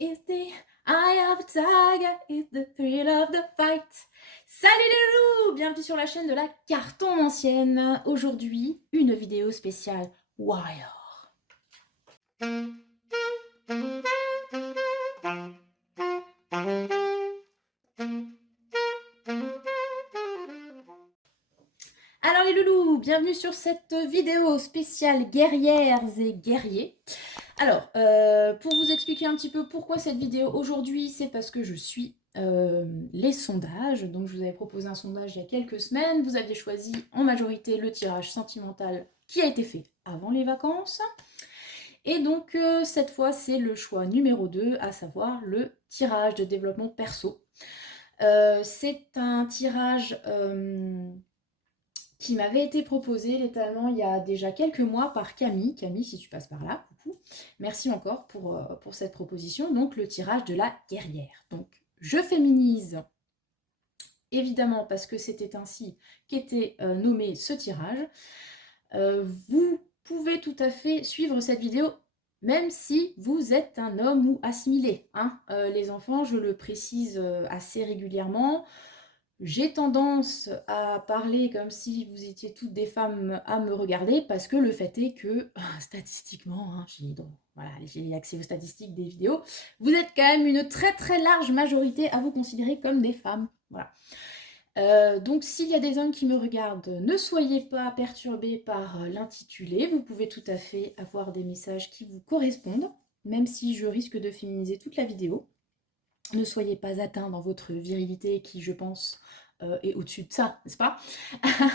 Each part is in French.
It's the eye of a tiger, it's the thrill of the fight. Salut les loulous, bienvenue sur la chaîne de la Carton Ancienne. Aujourd'hui, une vidéo spéciale Warrior. Alors les loulous, bienvenue sur cette vidéo spéciale guerrières et guerriers. Alors, pour vous expliquer un petit peu pourquoi cette vidéo aujourd'hui, c'est parce que je suis les sondages. Donc je vous avais proposé un sondage il y a quelques semaines. Vous aviez choisi en majorité le tirage sentimental qui a été fait avant les vacances. Et donc cette fois, c'est le choix numéro 2, à savoir le tirage de développement perso. C'est un tirage qui m'avait été proposé létalement il y a déjà quelques mois par Camille. Camille, si tu passes par là, coucou. Merci encore pour cette proposition. Donc, le tirage de la guerrière. Donc, je féminise, évidemment, parce que c'était ainsi qu'était nommé ce tirage. Vous pouvez tout à fait suivre cette vidéo, même si vous êtes un homme ou assimilé. Hein. Les enfants, je le précise assez régulièrement. J'ai tendance à parler comme si vous étiez toutes des femmes à me regarder parce que le fait est que, statistiquement, hein, j'ai accès aux statistiques des vidéos, vous êtes quand même une très très large majorité à vous considérer comme des femmes. Voilà. Donc s'il y a des hommes qui me regardent, ne soyez pas perturbés par l'intitulé, vous pouvez tout à fait avoir des messages qui vous correspondent, même si je risque de féminiser toute la vidéo. Ne soyez pas atteints dans votre virilité qui, je pense, est au-dessus de ça, n'est-ce pas?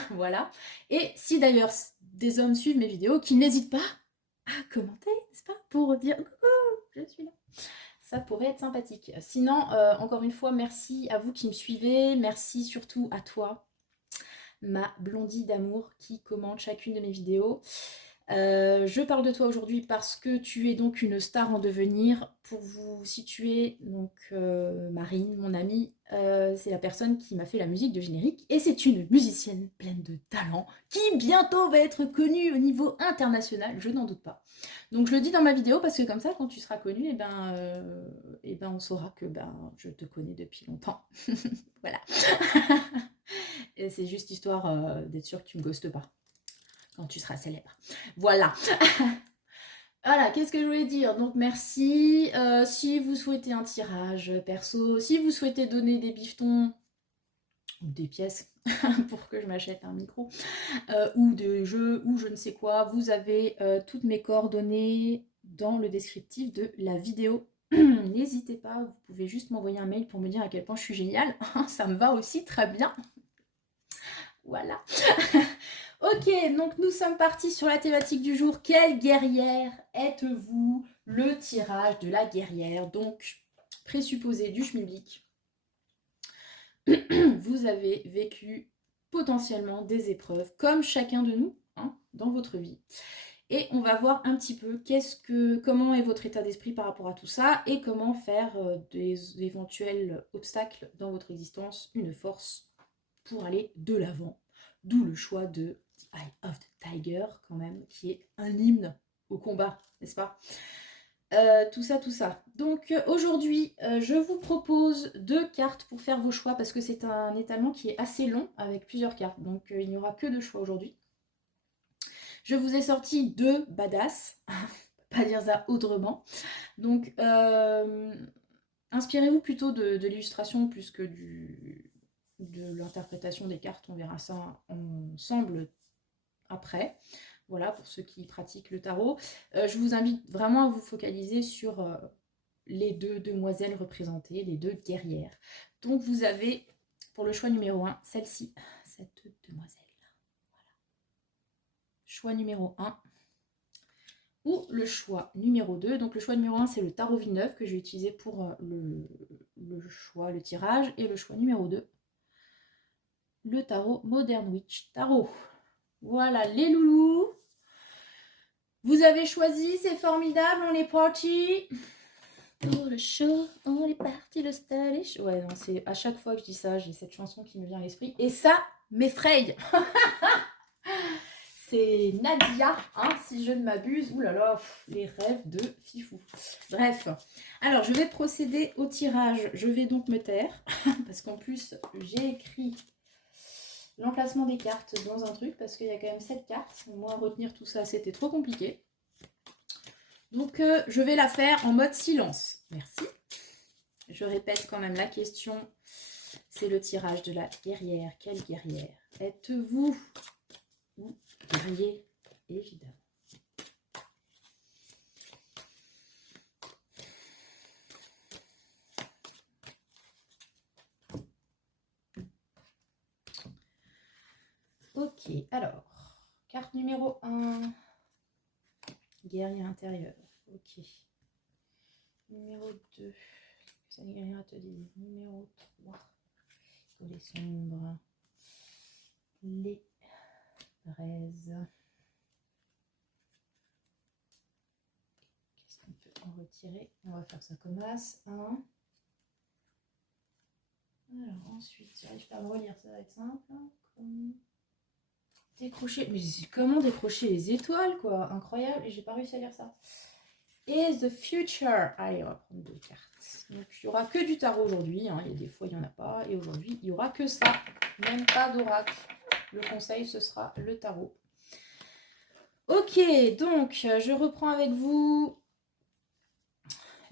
Voilà. Et si d'ailleurs des hommes suivent mes vidéos, qu'ils n'hésitent pas à commenter, n'est-ce pas? Pour dire coucou, je suis là. Ça pourrait être sympathique. Sinon, encore une fois, merci à vous qui me suivez. Merci surtout à toi, ma blondie d'amour, qui commente chacune de mes vidéos. Je parle de toi aujourd'hui parce que tu es donc une star en devenir. Pour vous situer, donc Marine, mon amie, c'est la personne qui m'a fait la musique de générique et c'est une musicienne pleine de talent qui bientôt va être connue au niveau international, je n'en doute pas. Donc je le dis dans ma vidéo parce que comme ça, quand tu seras connue, et ben on saura que je te connais depuis longtemps. Voilà. Et c'est juste histoire d'être sûr que tu me ghostes pas quand tu seras célèbre. Voilà. Voilà, qu'est-ce que je voulais dire? Donc merci. Si vous souhaitez un tirage perso, si vous souhaitez donner des bifetons ou des pièces pour que je m'achète un micro, ou des jeux, ou je ne sais quoi, vous avez toutes mes coordonnées dans le descriptif de la vidéo. N'hésitez pas, vous pouvez juste m'envoyer un mail pour me dire à quel point je suis géniale. Ça me va aussi très bien. Voilà. Ok, donc nous sommes partis sur la thématique du jour. Quelle guerrière êtes-vous? Le tirage de la guerrière. Donc, présupposé du schmilblick. Vous avez vécu potentiellement des épreuves, comme chacun de nous, hein, dans votre vie. Et on va voir un petit peu comment est votre état d'esprit par rapport à tout ça et comment faire des éventuels obstacles dans votre existence une force pour aller de l'avant. D'où le choix de The Eye of the Tiger, quand même, qui est un hymne au combat, n'est-ce pas? Tout ça. Donc aujourd'hui, je vous propose 2 cartes pour faire vos choix parce que c'est un étalement qui est assez long avec plusieurs cartes. Donc il n'y aura que 2 choix aujourd'hui. Je vous ai sorti 2 badass, pas dire ça autrement. Donc inspirez-vous plutôt de l'illustration plus que de l'interprétation des cartes. On verra ça ensemble après. Voilà, pour ceux qui pratiquent le tarot. Je vous invite vraiment à vous focaliser sur les 2 demoiselles représentées, les 2 guerrières. Donc vous avez, pour le choix numéro 1, celle-ci, cette demoiselle. Voilà. Choix numéro 1. Ou le choix numéro 2. Donc le choix numéro 1, c'est le tarot Villeneuve que je vais utiliser pour le tirage. Et le choix numéro 2, le tarot Modern Witch Tarot. Voilà les loulous. Vous avez choisi, c'est formidable, on est parti. Pour le show, on est parti, le stylish. Ouais, non, c'est à chaque fois que je dis ça, j'ai cette chanson qui me vient à l'esprit. Et ça m'effraie. C'est Nadia, hein, si je ne m'abuse. Ouh là là, les rêves de Fifou. Bref, Alors, je vais procéder au tirage. Je vais donc me taire, parce qu'en plus, j'ai écrit l'emplacement des cartes dans un truc, parce qu'il y a quand même 7 cartes. Moi, retenir tout ça, c'était trop compliqué. Donc, je vais la faire en mode silence. Merci. Je répète quand même la question. C'est le tirage de la guerrière. Quelle guerrière êtes-vous? Ou guerrier, évidemment. Ok, alors, carte numéro 1, guerrier intérieur. Ok. Numéro 2, ça guerrière te dit. Numéro 3, les sombres, les braises. Qu'est-ce qu'on peut en retirer? On va faire ça comme as. 1. Alors ensuite, j'arrive pas à me relire, ça va être simple. Comme... Décrocher, mais comment décrocher les étoiles, quoi? Incroyable, et j'ai pas réussi à lire ça. Et the future. Allez, on va prendre 2 cartes. Donc, il n'y aura que du tarot aujourd'hui. Hein. Il y a des fois, il n'y en a pas. Et aujourd'hui, il n'y aura que ça. Même pas d'oracle. Le conseil, ce sera le tarot. Ok, donc, je reprends avec vous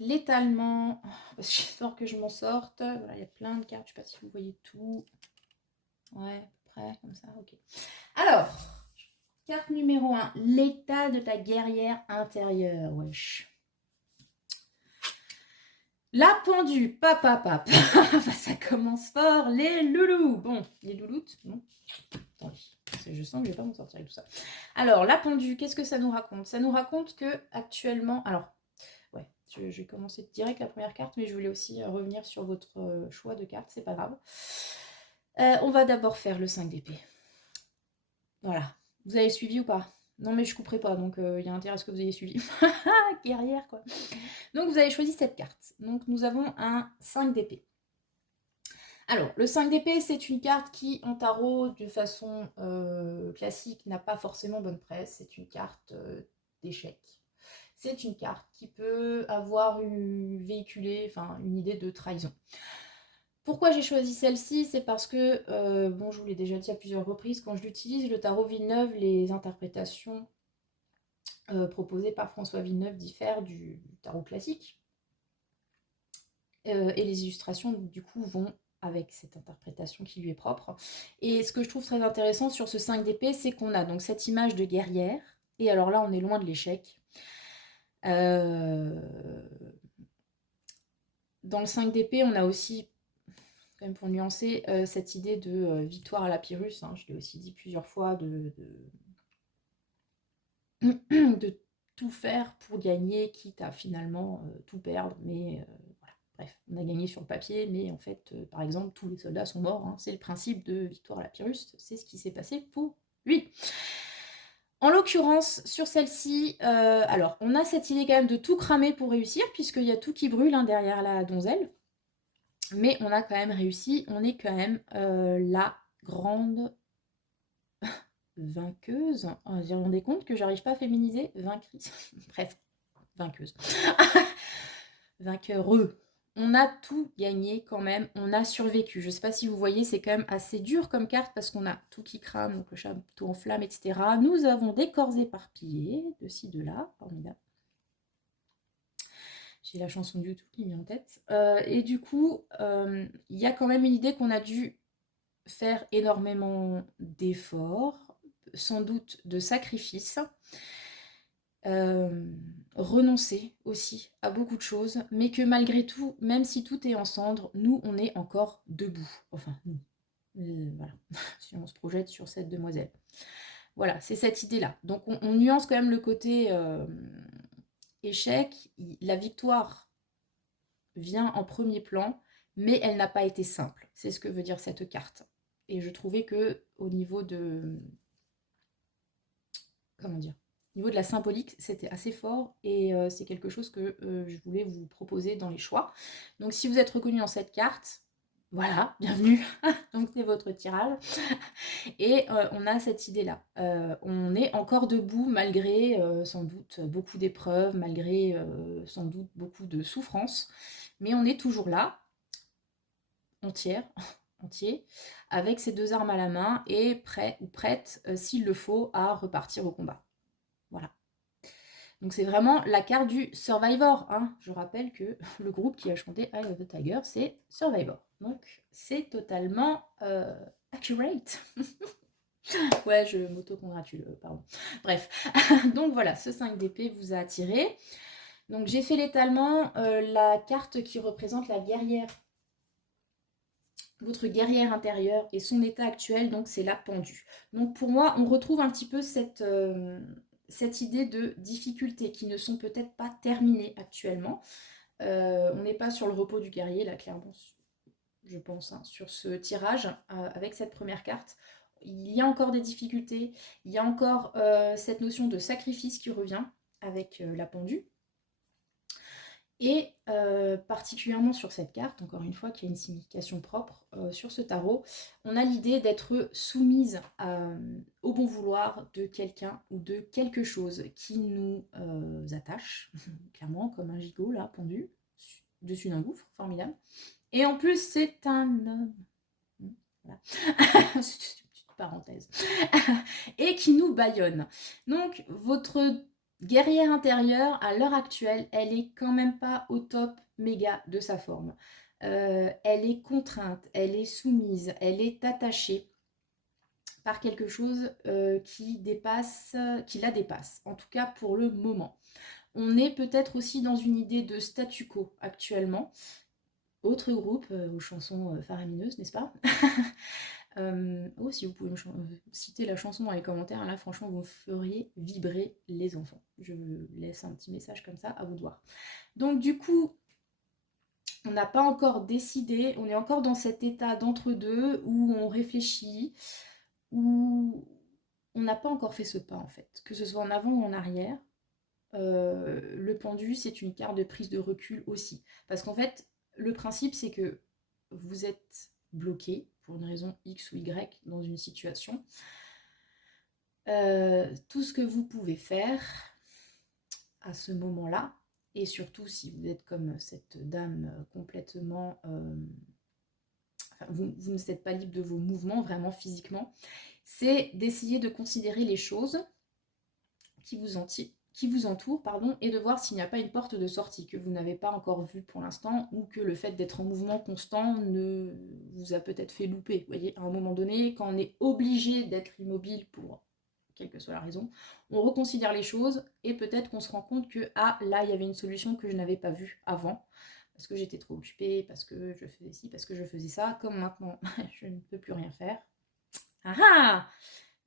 l'étalement. Parce que j'espère que je m'en sorte. Voilà, il y a plein de cartes. Je ne sais pas si vous voyez tout. Ouais, à peu près, comme ça. Ok. Alors, carte numéro 1. L'état de ta guerrière intérieure. Wesh. La pendue, papa. Ça commence fort, les loulous. Bon, les louloutes, non. Attendez, je sens que je vais pas m'en sortir avec tout ça. Alors, la pendue, qu'est-ce que ça nous raconte? Ça nous raconte que actuellement, alors, ouais, je vais commencer direct la première carte, mais je voulais aussi revenir sur votre choix de carte, c'est pas grave. On va d'abord faire le 5 d'épée. Voilà. Vous avez suivi ou pas? Non, mais je couperai pas, donc il y a intérêt à ce que vous ayez suivi. Guerrière, quoi. Donc, vous avez choisi cette carte. Donc, nous avons un 5 d'épée. Alors, le 5 d'épée, c'est une carte qui, en tarot, de façon classique, n'a pas forcément bonne presse. C'est une carte d'échec. C'est une carte qui peut avoir véhiculé une idée de trahison. Pourquoi j'ai choisi celle-ci? C'est parce que, bon, je vous l'ai déjà dit à plusieurs reprises, quand je l'utilise, le tarot Villeneuve, les interprétations proposées par François Villeneuve diffèrent du tarot classique. Et les illustrations, du coup, vont avec cette interprétation qui lui est propre. Et ce que je trouve très intéressant sur ce 5 d'épée, c'est qu'on a donc cette image de guerrière. Et alors là, on est loin de l'échec. Dans le 5 d'épée, on a aussi, quand même pour nuancer, cette idée de victoire à la Pyrrhus. Hein, je l'ai aussi dit plusieurs fois, de tout faire pour gagner, quitte à finalement tout perdre. Mais voilà, bref, on a gagné sur le papier, mais en fait, par exemple, tous les soldats sont morts. Hein, c'est le principe de victoire à la Pyrrhus, c'est ce qui s'est passé pour lui. En l'occurrence, sur celle-ci, alors, on a cette idée quand même de tout cramer pour réussir, puisqu'il y a tout qui brûle hein, derrière la donzelle. Mais on a quand même réussi, on est quand même la grande vainqueuse. Oh, vous vous rendez compte que j'arrive pas à féminiser? Vainctrice. Bref, vainqueuse. Vainqueureux. On a tout gagné quand même, on a survécu. Je ne sais pas si vous voyez, c'est quand même assez dur comme carte parce qu'on a tout qui crame, donc le château en flammes, etc. Nous avons des corps éparpillés, de ci, de là, formidable. J'ai la chanson de YouTube qui m'est en tête. Et du coup, il y a quand même une idée qu'on a dû faire énormément d'efforts, sans doute de sacrifices. Renoncer aussi à beaucoup de choses, mais que malgré tout, même si tout est en cendres, nous, on est encore debout. Enfin, nous. Voilà, si on se projette sur cette demoiselle. Voilà, c'est cette idée-là. Donc, on nuance quand même le côté échec. La victoire vient en premier plan, mais elle n'a pas été simple. C'est ce que veut dire cette carte. Et je trouvais que au niveau de... Comment dire? Au niveau de la symbolique, c'était assez fort et c'est quelque chose que je voulais vous proposer dans les choix. Donc si vous êtes reconnu dans cette carte, Voilà, bienvenue. Donc c'est votre tirage. Et on a cette idée-là. On est encore debout malgré sans doute beaucoup d'épreuves, malgré sans doute beaucoup de souffrances, mais on est toujours là, entière, entier, avec ses deux armes à la main et prêt ou prête, s'il le faut, à repartir au combat. Voilà. Donc c'est vraiment la carte du Survivor, hein. Je rappelle que le groupe qui a chanté Eye of the Tiger, c'est Survivor. Donc c'est totalement accurate. Ouais, je m'auto-congratule, pardon. Bref, donc voilà, ce 5 d'épée vous a attiré. Donc j'ai fait l'étalement, la carte qui représente la guerrière, votre guerrière intérieure et son état actuel, donc c'est la pendue. Donc pour moi, on retrouve un petit peu cette idée de difficultés qui ne sont peut-être pas terminées actuellement. On n'est pas sur le repos du guerrier, là, clairement, je pense, hein, sur ce tirage, avec cette première carte. Il y a encore des difficultés, il y a encore cette notion de sacrifice qui revient avec la pendue. Et particulièrement sur cette carte, encore une fois, qui a une signification propre sur ce tarot, on a l'idée d'être soumise au bon vouloir de quelqu'un ou de quelque chose qui nous attache, clairement, comme un gigot, là, pendu, dessus d'un gouffre, formidable. Et en plus, c'est un homme. Voilà. C'est une petite parenthèse. Et qui nous bâillonne. Donc, votre guerrière intérieure, à l'heure actuelle, elle est quand même pas au top méga de sa forme. Elle est contrainte, elle est soumise, elle est attachée par quelque chose qui la dépasse, en tout cas pour le moment. On est peut-être aussi dans une idée de statu quo actuellement. Autre groupe aux chansons faramineuses, n'est-ce pas? Oh, si vous pouvez me citer la chanson dans les commentaires, là franchement vous feriez vibrer les enfants. Je laisse un petit message comme ça, à vous de voir. Donc du coup, on n'a pas encore décidé, on est encore dans cet état d'entre-deux où on réfléchit, où on n'a pas encore fait ce pas en fait, que ce soit en avant ou en arrière. Le pendu, c'est une carte de prise de recul aussi. Parce qu'en fait, le principe, c'est que vous êtes bloqué pour une raison X ou Y dans une situation. Tout ce que vous pouvez faire à ce moment-là, et surtout si vous êtes comme cette dame complètement... enfin, vous ne êtes pas libre de vos mouvements, vraiment physiquement, c'est d'essayer de considérer les choses qui vous entourent, pardon, et de voir s'il n'y a pas une porte de sortie que vous n'avez pas encore vue pour l'instant, ou que le fait d'être en mouvement constant ne vous a peut-être fait louper. Vous voyez, à un moment donné, quand on est obligé d'être immobile pour quelle que soit la raison, on reconsidère les choses et peut-être qu'on se rend compte que ah là il y avait une solution que je n'avais pas vue avant parce que j'étais trop occupée, parce que je faisais ci, parce que je faisais ça, comme maintenant je ne peux plus rien faire. Ah ah,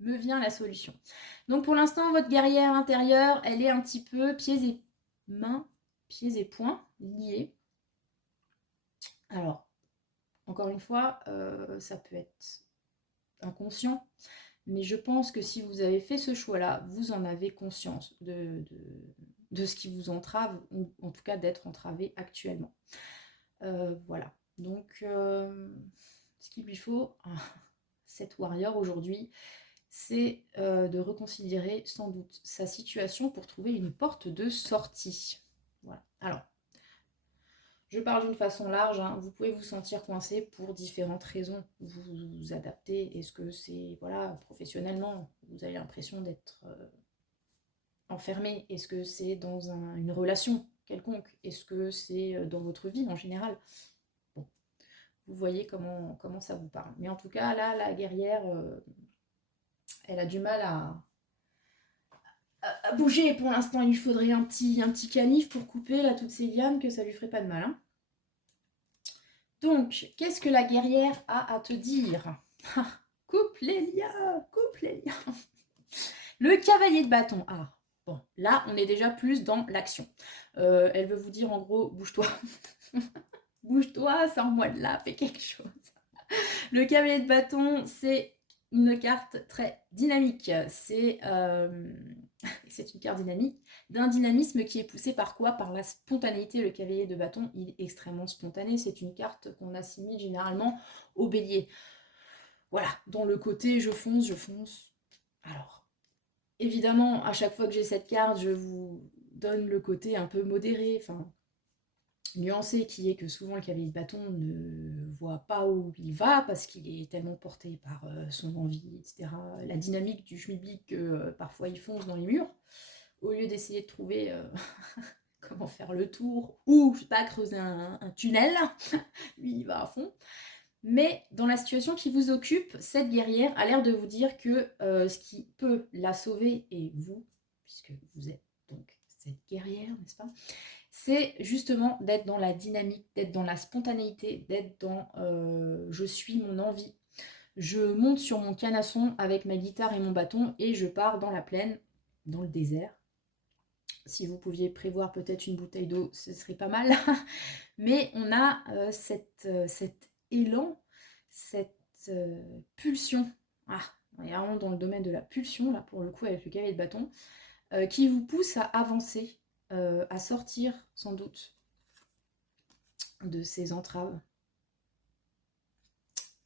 me vient la solution. Donc pour l'instant, votre guerrière intérieure, elle est un petit peu pieds et mains, pieds et poings liés. Alors, encore une fois, ça peut être inconscient, mais je pense que si vous avez fait ce choix-là, vous en avez conscience de ce qui vous entrave, ou en tout cas d'être entravé actuellement. Voilà. Donc, ce qu'il lui faut, cette warrior aujourd'hui, c'est de reconsidérer sans doute sa situation pour trouver une porte de sortie. Voilà. Alors, je parle d'une façon large, hein. Vous pouvez vous sentir coincé pour différentes raisons. Vous vous adaptez. Est-ce que c'est, voilà, professionnellement, vous avez l'impression d'être enfermé? Est-ce que c'est dans une relation quelconque? Est-ce que c'est dans votre vie en général? Bon, vous voyez comment ça vous parle. Mais en tout cas, là, la guerrière, elle a du mal à bouger pour l'instant. Il lui faudrait un petit canif pour couper là toutes ces lianes, que ça lui ferait pas de mal, hein. Donc, qu'est-ce que la guerrière a à te dire? Coupe les liens, coupe les liens. Le cavalier de bâton. Ah, bon, là, on est déjà plus dans l'action. Elle veut vous dire en gros, bouge-toi. Bouge-toi, sors-moi de là, fais quelque chose. Le cavalier de bâton, c'est une carte très dynamique. C'est C'est une carte dynamique, d'un dynamisme qui est poussé par quoi? Par la spontanéité. Le cavalier de bâton, il est extrêmement spontané. C'est une carte qu'on assimile généralement au bélier. Voilà, dans le côté je fonce, je fonce. Alors, évidemment, à chaque fois que j'ai cette carte, je vous donne le côté un peu modéré, enfin, nuancé, qui est que souvent le cavalier de bâton ne voit pas où il va parce qu'il est tellement porté par son envie, etc. La dynamique du schmilblick que parfois il fonce dans les murs, au lieu d'essayer de trouver comment faire le tour ou, je sais pas, creuser un tunnel, lui il va à fond. Mais dans la situation qui vous occupe, cette guerrière a l'air de vous dire que ce qui peut la sauver, et vous, puisque vous êtes donc cette guerrière, n'est-ce pas, c'est justement d'être dans la dynamique, d'être dans la spontanéité, d'être dans je suis mon envie. Je monte sur mon canasson avec ma guitare et mon bâton et je pars dans la plaine, dans le désert. Si vous pouviez prévoir peut-être une bouteille d'eau, ce serait pas mal. Mais on a cet élan, cette pulsion. Ah, on est vraiment dans le domaine de la pulsion, là, pour le coup, avec le cavalier de bâton, qui vous pousse à avancer, à sortir, sans doute, de ces entraves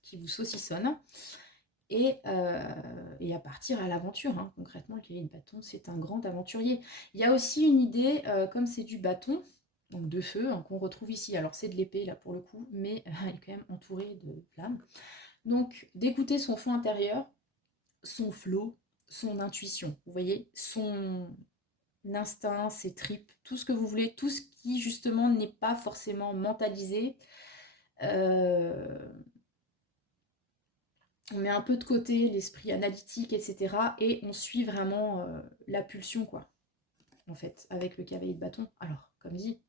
qui vous saucissonnent, et à partir à l'aventure. Hein. Concrètement, le cavalier de bâton, c'est un grand aventurier. Il y a aussi une idée, comme c'est du bâton, donc de feu, hein, qu'on retrouve ici. Alors c'est de l'épée là pour le coup, mais elle est quand même entourée de flammes. Donc d'écouter son fond intérieur, son flot, son intuition, vous voyez, son instinct, ses tripes, tout ce que vous voulez, tout ce qui justement n'est pas forcément mentalisé. On met un peu de côté l'esprit analytique, etc. Et on suit vraiment la pulsion, quoi, en fait, avec le cavalier de bâton. Alors, comme dit,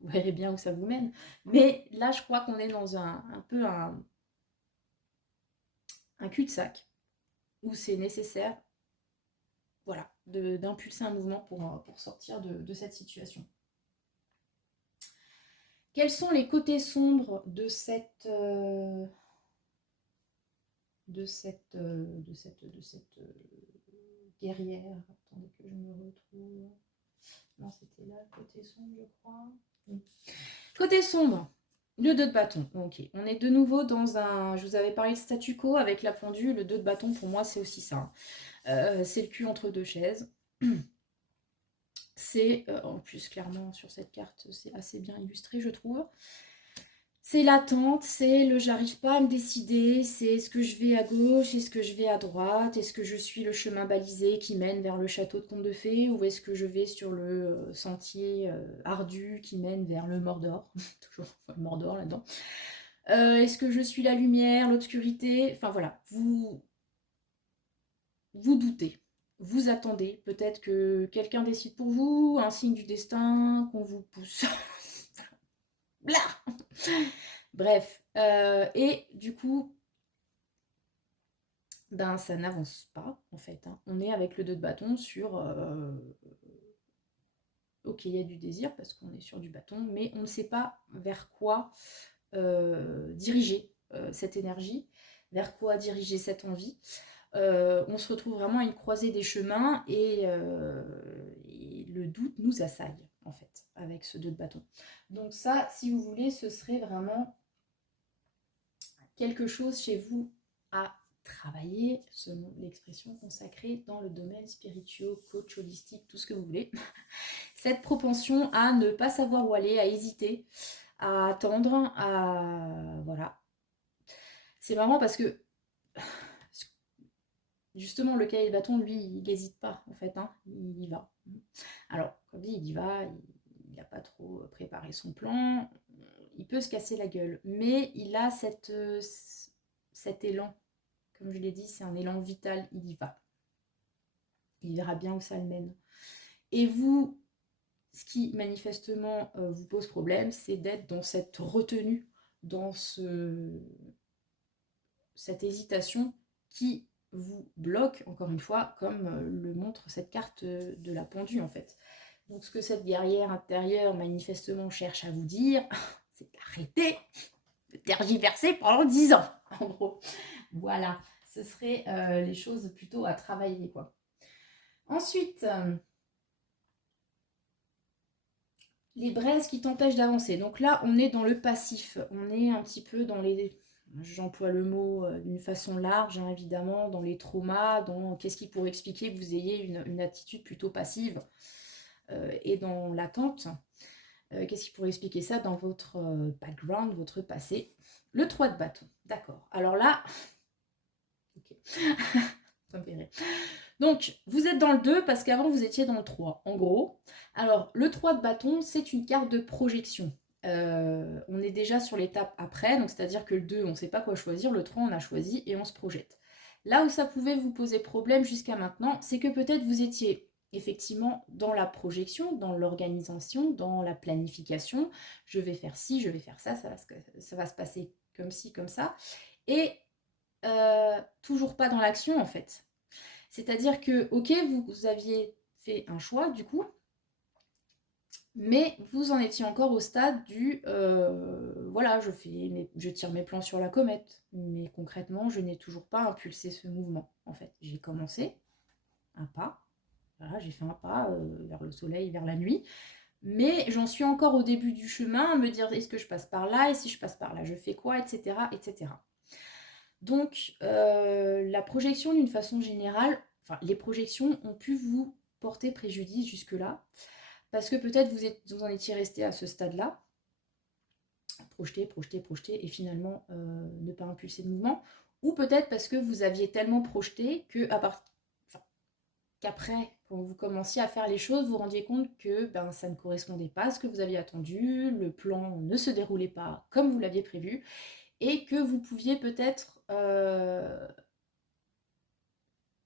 vous verrez bien où ça vous mène. Mais là, je crois qu'on est dans un peu un cul-de-sac où c'est nécessaire, voilà, d'impulser un mouvement pour sortir de cette situation. Quels sont les côtés sombres de cette guerrière? Attendez que je me retrouve. Non, c'était là, côté sombre, je crois. Oui. Côté sombre, le 2 de bâton. Ok, on est de nouveau dans un... Je vous avais parlé de statu quo avec la pendule. Le 2 de bâton, pour moi, c'est aussi ça. C'est le cul entre deux chaises. C'est, en plus, clairement, sur cette carte, c'est assez bien illustré, je trouve. C'est l'attente, c'est le j'arrive pas à me décider, c'est est-ce que je vais à gauche, est-ce que je vais à droite, est-ce que je suis le chemin balisé qui mène vers le château de Conte de Fées, ou est-ce que je vais sur le sentier ardu qui mène vers le Mordor, toujours le Mordor là-dedans. Est-ce que je suis la lumière, l'obscurité, enfin voilà, vous doutez, vous attendez, peut-être que quelqu'un décide pour vous, un signe du destin, qu'on vous pousse. Blah. Bref, et du coup, ben ça n'avance pas en fait. Hein. On est avec le 2 de bâton sur... ok, il y a du désir parce qu'on est sur du bâton, mais on ne sait pas vers quoi diriger cette énergie, vers quoi diriger cette envie. On se retrouve vraiment à une croisée des chemins et le doute nous assaille en fait avec ce 2 de bâton. Donc ça, si vous voulez, ce serait vraiment quelque chose chez vous à travailler, selon l'expression consacrée dans le domaine spirituel, coach holistique, tout ce que vous voulez. Cette propension à ne pas savoir où aller, à hésiter, à attendre, à... Voilà. C'est marrant parce que justement, le cahier de bâton, lui, il n'hésite pas, en fait, hein, il y va. Alors, comme dit, il y va, il n'a pas trop préparé son plan, il peut se casser la gueule, mais il a cet élan, comme je l'ai dit, c'est un élan vital, il y va. Il verra bien où ça le mène. Et vous, ce qui manifestement vous pose problème, c'est d'être dans cette retenue, dans cette hésitation qui vous bloque, encore une fois, comme le montre cette carte de la pendule en fait. Donc ce que cette guerrière intérieure manifestement cherche à vous dire, c'est d'arrêter de tergiverser pendant 10 ans, en gros. Voilà, ce serait les choses plutôt à travailler, quoi. Ensuite, les braises qui t'empêchent d'avancer. Donc là, on est dans le passif. On est un petit peu dans les... J'emploie le mot d'une façon large, hein, évidemment, dans les traumas, dans qu'est-ce qui pourrait expliquer que vous ayez une attitude plutôt passive et dans l'attente. Qu'est-ce qui pourrait expliquer ça dans votre background, votre passé? Le 3 de bâton, d'accord. Alors là, ok, ça me fait rire. Donc, vous êtes dans le 2 parce qu'avant, vous étiez dans le 3, en gros. Alors, le 3 de bâton, c'est une carte de projection. On est déjà sur l'étape après, donc c'est-à-dire que le 2, on ne sait pas quoi choisir, le 3, on a choisi et on se projette. Là où ça pouvait vous poser problème jusqu'à maintenant, c'est que peut-être vous étiez effectivement dans la projection, dans l'organisation, dans la planification. Je vais faire ci, je vais faire ça, ça va se passer comme ci, comme ça. Et toujours pas dans l'action en fait. C'est-à-dire que, ok, vous aviez fait un choix du coup, mais vous en étiez encore au stade du voilà, je tire mes plans sur la comète, mais concrètement, je n'ai toujours pas impulsé ce mouvement. En fait, j'ai commencé un pas, voilà, j'ai fait un pas vers le soleil, vers la nuit, mais j'en suis encore au début du chemin à me dire est-ce que je passe par là, et si je passe par là, je fais quoi, etc. etc. Donc, la projection d'une façon générale, enfin, les projections ont pu vous porter préjudice jusque-là, parce que peut-être vous en étiez resté à ce stade-là, projeter, projeter, projeter, et finalement ne pas impulser de mouvement, ou peut-être parce que vous aviez tellement projeté qu'après, quand vous commenciez à faire les choses, vous vous rendiez compte que ben, ça ne correspondait pas à ce que vous aviez attendu, le plan ne se déroulait pas comme vous l'aviez prévu, et que vous pouviez peut-être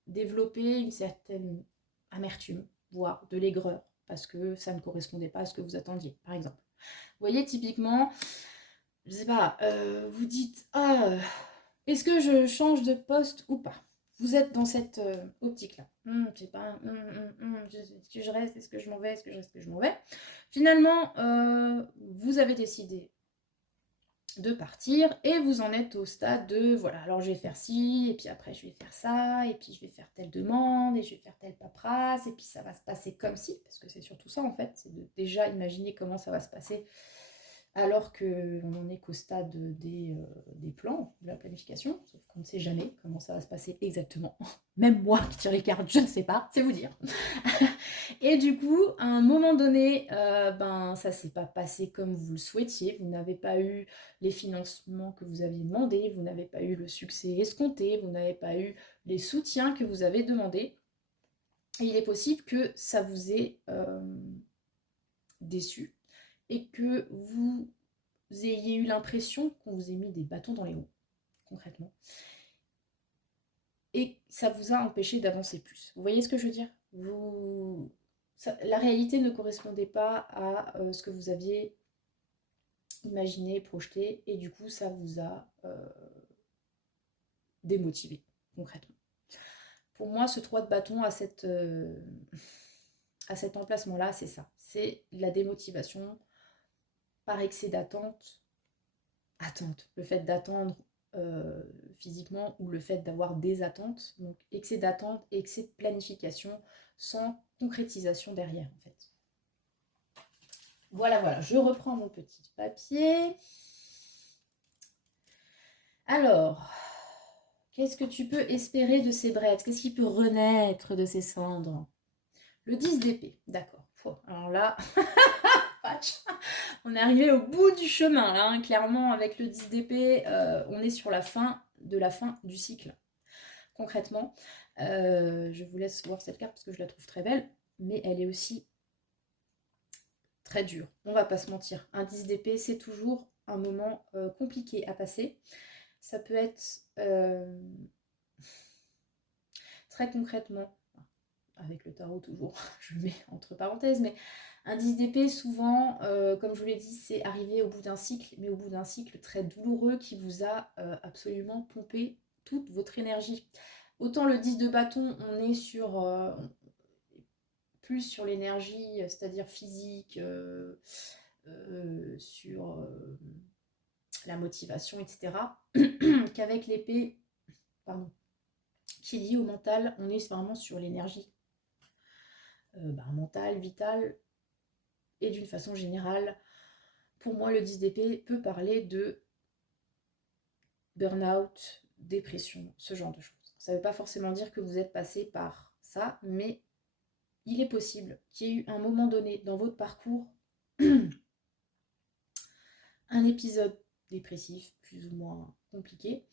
développer une certaine amertume, voire de l'aigreur, parce que ça ne correspondait pas à ce que vous attendiez, par exemple. Vous voyez, typiquement, je sais pas, vous dites, est-ce que je change de poste ou pas? Vous êtes dans cette optique-là. Je sais pas, est-ce que je reste, est-ce que je m'en vais, est-ce que je reste, est-ce que je m'en vais? Finalement, vous avez décidé de partir et vous en êtes au stade de voilà, alors je vais faire ci et puis après je vais faire ça et puis je vais faire telle demande et je vais faire telle paperasse et puis ça va se passer comme si, parce que c'est surtout ça en fait, c'est de déjà imaginer comment ça va se passer alors qu'on n'en est qu'au stade des plans, de la planification, sauf qu'on ne sait jamais comment ça va se passer exactement. Même moi qui tire les cartes, je ne sais pas, c'est vous dire. Et du coup, à un moment donné, ben, ça ne s'est pas passé comme vous le souhaitiez, vous n'avez pas eu les financements que vous aviez demandés, vous n'avez pas eu le succès escompté, vous n'avez pas eu les soutiens que vous avez demandés. Et il est possible que ça vous ait déçu et que vous ayez eu l'impression qu'on vous ait mis des bâtons dans les roues, concrètement. Et ça vous a empêché d'avancer plus. Vous voyez ce que je veux dire? La réalité ne correspondait pas à ce que vous aviez imaginé, projeté, et du coup, ça vous a démotivé, concrètement. Pour moi, ce 3 de bâton à cet emplacement-là, c'est ça. C'est la démotivation par excès d'attente. Le fait d'attendre physiquement ou le fait d'avoir des attentes. Donc excès d'attente, excès de planification sans concrétisation derrière en fait. Voilà, voilà, je reprends mon petit papier. Alors, qu'est-ce que tu peux espérer de ces brettes? Qu'est-ce qui peut renaître de ces cendres? Le 10 d'épée, d'accord. Alors là, on est arrivé au bout du chemin, là, hein. Clairement, avec le 10 d'épée, on est sur la fin du cycle. Concrètement, je vous laisse voir cette carte parce que je la trouve très belle, mais elle est aussi très dure. On va pas se mentir. Un 10 d'épée, c'est toujours un moment compliqué à passer. Ça peut être très concrètement, avec le tarot toujours, je le mets entre parenthèses, mais un 10 d'épée, souvent, comme je vous l'ai dit, c'est arrivé au bout d'un cycle, mais au bout d'un cycle très douloureux qui vous a absolument pompé toute votre énergie. Autant le 10 de bâton, on est sur plus sur l'énergie, c'est-à-dire physique, sur la motivation, etc., qu'avec l'épée, pardon, qui est liée au mental, on est vraiment sur l'énergie mentale, vitale, et d'une façon générale, pour moi, le 10 d'épée peut parler de burn-out, dépression, ce genre de choses. Ça ne veut pas forcément dire que vous êtes passé par ça, mais il est possible qu'il y ait eu un moment donné dans votre parcours un épisode dépressif, plus ou moins compliqué,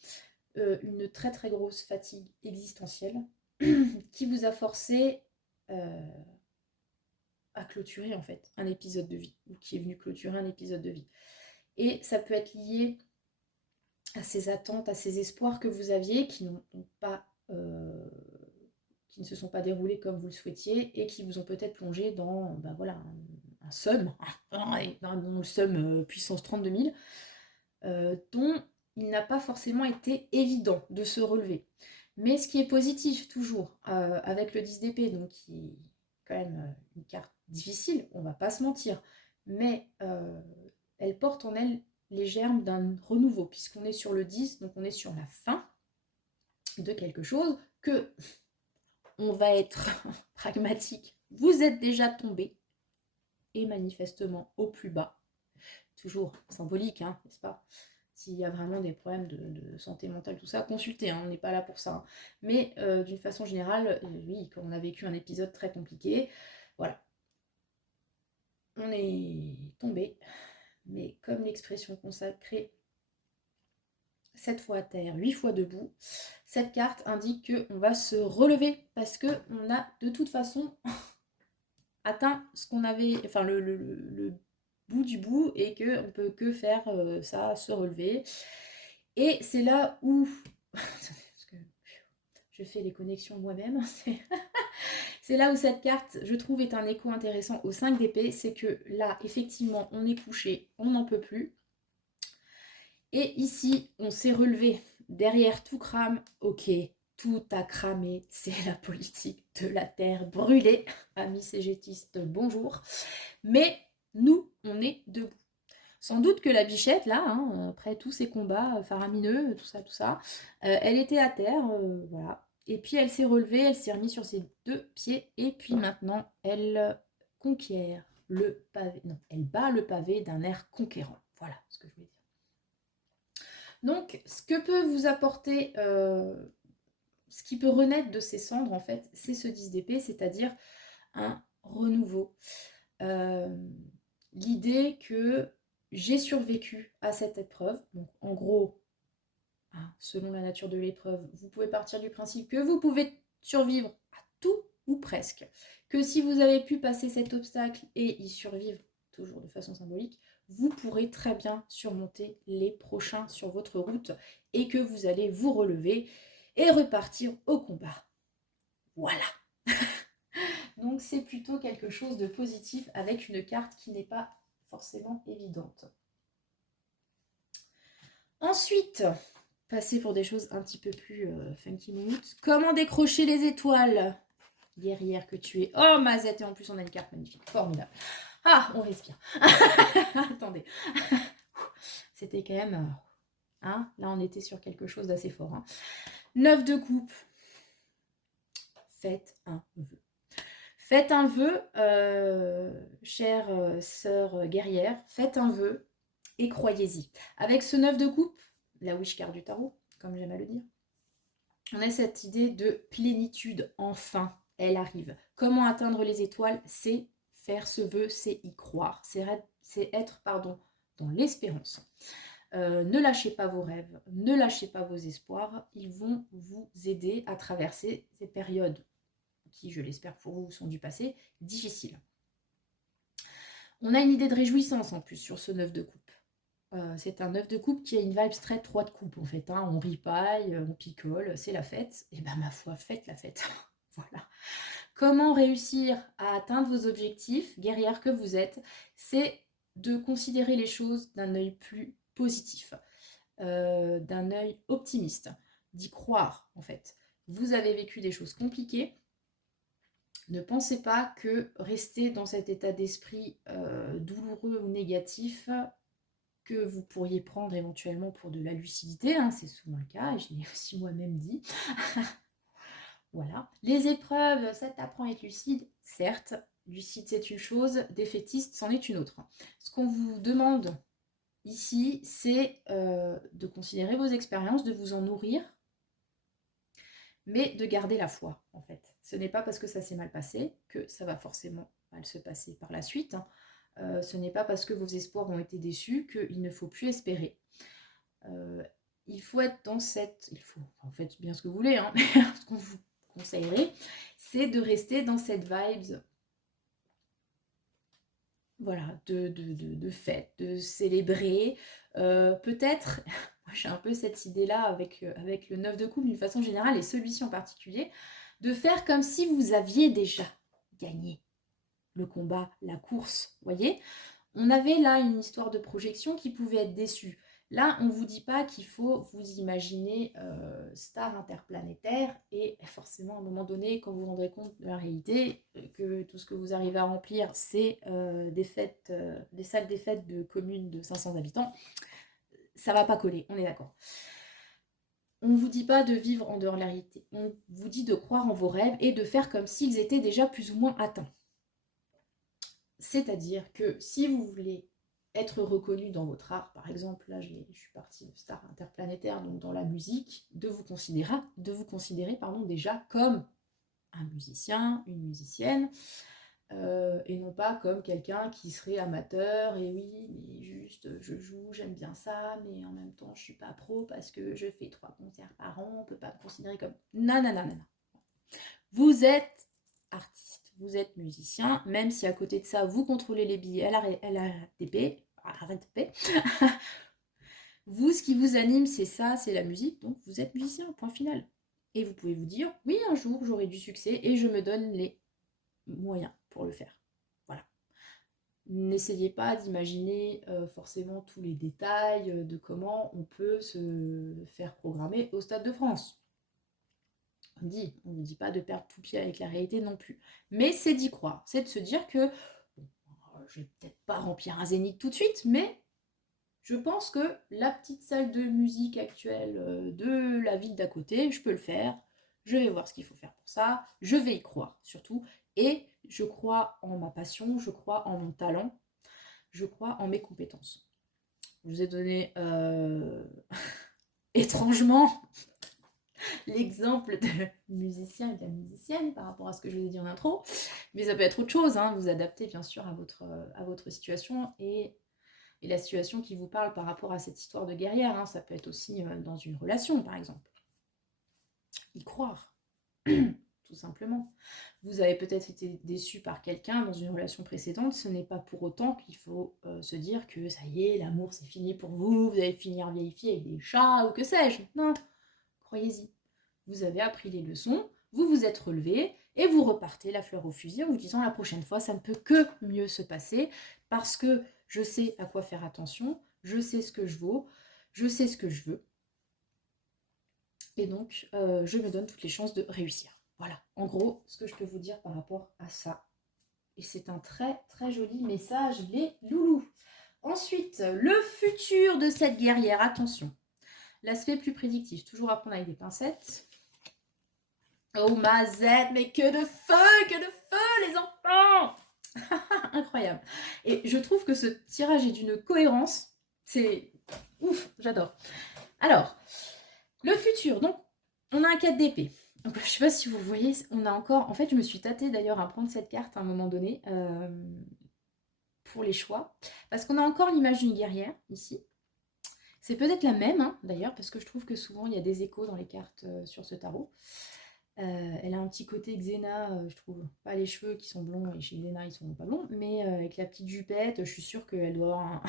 une très très grosse fatigue existentielle qui vous a forcé à clôturer en fait un épisode de vie, ou qui est venu clôturer un épisode de vie. Et ça peut être lié à ces attentes, à ces espoirs que vous aviez qui n'ont pas qui ne se sont pas déroulés comme vous le souhaitiez et qui vous ont peut-être plongé dans voilà, un somme, dans le somme puissance 32 000, dont il n'a pas forcément été évident de se relever. Mais ce qui est positif toujours avec le 10 d'épée, donc qui est quand même une carte difficile, on va pas se mentir, mais elle porte en elle les germes d'un renouveau, puisqu'on est sur le 10, donc on est sur la fin de quelque chose que on va être pragmatique. Vous êtes déjà tombé, et manifestement au plus bas. Toujours symbolique, hein, n'est-ce pas? S'il y a vraiment des problèmes de santé mentale, tout ça, consultez, hein, on n'est pas là pour ça. Hein. Mais d'une façon générale, oui, quand on a vécu un épisode très compliqué, voilà. On est tombé, mais comme l'expression consacrée 7 fois à terre, 8 fois debout, cette carte indique qu'on va se relever parce qu'on a de toute façon atteint ce qu'on avait, enfin le bout du bout, et qu'on ne peut que faire ça, se relever. Et c'est là où, parce que je fais les connexions moi-même, c'est là où cette carte, je trouve, est un écho intéressant au 5 d'épée, c'est que là, effectivement, on est couché, on n'en peut plus. Et ici, on s'est relevé. Derrière, tout crame. Ok, tout a cramé. C'est la politique de la terre brûlée. Amis cégétistes, bonjour. Mais nous, on est debout. Sans doute que la bichette, là, hein, après tous ces combats faramineux, tout ça, elle était à terre, voilà. Et puis elle s'est relevée, elle s'est remise sur ses 2 pieds, et puis maintenant, elle conquiert le pavé. Non, elle bat le pavé d'un air conquérant. Voilà ce que je voulais dire. Donc, ce que peut vous apporter, ce qui peut renaître de ces cendres, en fait, c'est ce 10 d'épée, c'est-à-dire un renouveau. L'idée que j'ai survécu à cette épreuve, donc en gros, hein, selon la nature de l'épreuve, vous pouvez partir du principe que vous pouvez survivre à tout ou presque, que si vous avez pu passer cet obstacle et y survivre, toujours de façon symbolique, vous pourrez très bien surmonter les prochains sur votre route et que vous allez vous relever et repartir au combat. Voilà. Donc c'est plutôt quelque chose de positif avec une carte qui n'est pas forcément évidente. Ensuite, passer pour des choses un petit peu plus funky minutes. Comment décrocher les étoiles, guerrière que tu es. Oh Mazette, et en plus on a une carte magnifique, formidable. Ah, on respire. Attendez. C'était quand même... hein, là on était sur quelque chose d'assez fort. Hein. 9 de coupe. Faites un vœu. Faites un vœu, chère sœur guerrière, faites un vœu et croyez-y. Avec ce 9 de coupe, la wish card du tarot, comme j'aime à le dire, on a cette idée de plénitude, enfin, elle arrive. Comment atteindre les étoiles? C'est faire ce vœu, c'est y croire, c'est être dans l'espérance. Ne lâchez pas vos rêves, ne lâchez pas vos espoirs, ils vont vous aider à traverser ces périodes qui, je l'espère pour vous, sont du passé, difficiles. On a une idée de réjouissance en plus sur ce 9 de coupe. C'est un 9 de coupe qui a une vibe très 3 de coupe en fait. Hein. On ripaille, on picole, c'est la fête. Et ben ma foi, faites la fête. Voilà. Comment réussir à atteindre vos objectifs, guerrière que vous êtes, c'est de considérer les choses d'un œil plus positif, d'un œil optimiste, d'y croire en fait. Vous avez vécu des choses compliquées. Ne pensez pas que rester dans cet état d'esprit douloureux ou négatif que vous pourriez prendre éventuellement pour de la lucidité, hein, c'est souvent le cas, et je l'ai aussi moi-même dit, Voilà. Les épreuves, ça t'apprend à être lucide, certes. Lucide, c'est une chose, défaitiste, c'en est une autre. Ce qu'on vous demande ici, c'est de considérer vos expériences, de vous en nourrir, mais de garder la foi, en fait. Ce n'est pas parce que ça s'est mal passé que ça va forcément mal se passer par la suite. Ce n'est pas parce que vos espoirs ont été déçus qu'il ne faut plus espérer. Il faut être dans cette... Il faut, en fait, bien ce que vous voulez, hein, mais ce qu'on vous conseillerait, c'est de rester dans cette vibe, voilà, de fête, de célébrer. Peut-être, moi j'ai un peu cette idée-là avec le 9 de coupe d'une façon générale, et celui-ci en particulier, de faire comme si vous aviez déjà gagné le combat, la course, voyez. On avait là une histoire de projection qui pouvait être déçue. Là, on ne vous dit pas qu'il faut vous imaginer star interplanétaire et forcément, à un moment donné, quand vous vous rendrez compte de la réalité, que tout ce que vous arrivez à remplir, c'est des fêtes, des salles des fêtes de communes de 500 habitants, ça ne va pas coller, on est d'accord. On ne vous dit pas de vivre en dehors de la réalité. On vous dit de croire en vos rêves et de faire comme s'ils étaient déjà plus ou moins atteints. C'est-à-dire que si vous voulez être reconnu dans votre art, par exemple, là je suis partie de star interplanétaire, donc dans la musique, de vous considérer déjà comme un musicien, une musicienne, et non pas comme quelqu'un qui serait amateur, et oui, mais juste je joue, j'aime bien ça, mais en même temps je suis pas pro parce que je fais 3 concerts par an, on peut pas me considérer comme... Non, non, non, non, non. Vous êtes artiste, vous êtes musicien, même si à côté de ça, vous contrôlez les billets à la RATP. Vous, ce qui vous anime, c'est ça, c'est la musique, donc vous êtes musicien, point final. Et vous pouvez vous dire, oui, un jour, j'aurai du succès et je me donne les moyens pour le faire. Voilà. N'essayez pas d'imaginer forcément tous les détails de comment on peut se faire programmer au Stade de France. On ne vous dit pas de perdre tout pied avec la réalité non plus. Mais c'est d'y croire, c'est de se dire que bon, je vais peut-être pas remplir un zénith tout de suite, mais je pense que la petite salle de musique actuelle de la ville d'à côté, je peux le faire. Je vais voir ce qu'il faut faire pour ça. Je vais y croire surtout. Et je crois en ma passion, je crois en mon talent, je crois en mes compétences. Je vous ai donné étrangement l'exemple de musicien et de la musicienne par rapport à ce que je vous ai dit en intro, mais ça peut être autre chose, hein, vous adaptez bien sûr à votre situation et la situation qui vous parle par rapport à cette histoire de guerrière, hein, ça peut être aussi dans une relation par exemple. Y croire, tout simplement. Vous avez peut-être été déçu par quelqu'un dans une relation précédente, ce n'est pas pour autant qu'il faut se dire que ça y est, l'amour c'est fini pour vous, vous allez finir vieille fille avec des chats ou que sais-je. Non, croyez-y. Vous avez appris les leçons, vous vous êtes relevé et vous repartez la fleur au fusil en vous disant la prochaine fois, ça ne peut que mieux se passer parce que je sais à quoi faire attention, je sais ce que je vaux, je sais ce que je veux. Et donc, je me donne toutes les chances de réussir. Voilà, en gros, ce que je peux vous dire par rapport à ça. Et c'est un très très joli message, les loulous. Ensuite, le futur de cette guerrière, attention. L'aspect plus prédictif, toujours à prendre avec des pincettes. Oh Mazette, mais que de feu les enfants. Incroyable. Et je trouve que ce tirage est d'une cohérence. C'est ouf, j'adore. Alors, le futur. Donc, on a un 4 d'épée. Donc, je ne sais pas si vous voyez, on a encore... En fait, je me suis tâtée d'ailleurs à prendre cette carte à un moment donné pour les choix. Parce qu'on a encore l'image d'une guerrière ici. C'est peut-être la même, hein, d'ailleurs, parce que je trouve que souvent, il y a des échos dans les cartes sur ce tarot. Elle a un petit côté Xena, je trouve. Pas les cheveux qui sont blonds, et chez Xena, ils sont pas blonds, mais avec la petite jupette, je suis sûre qu'elle doit avoir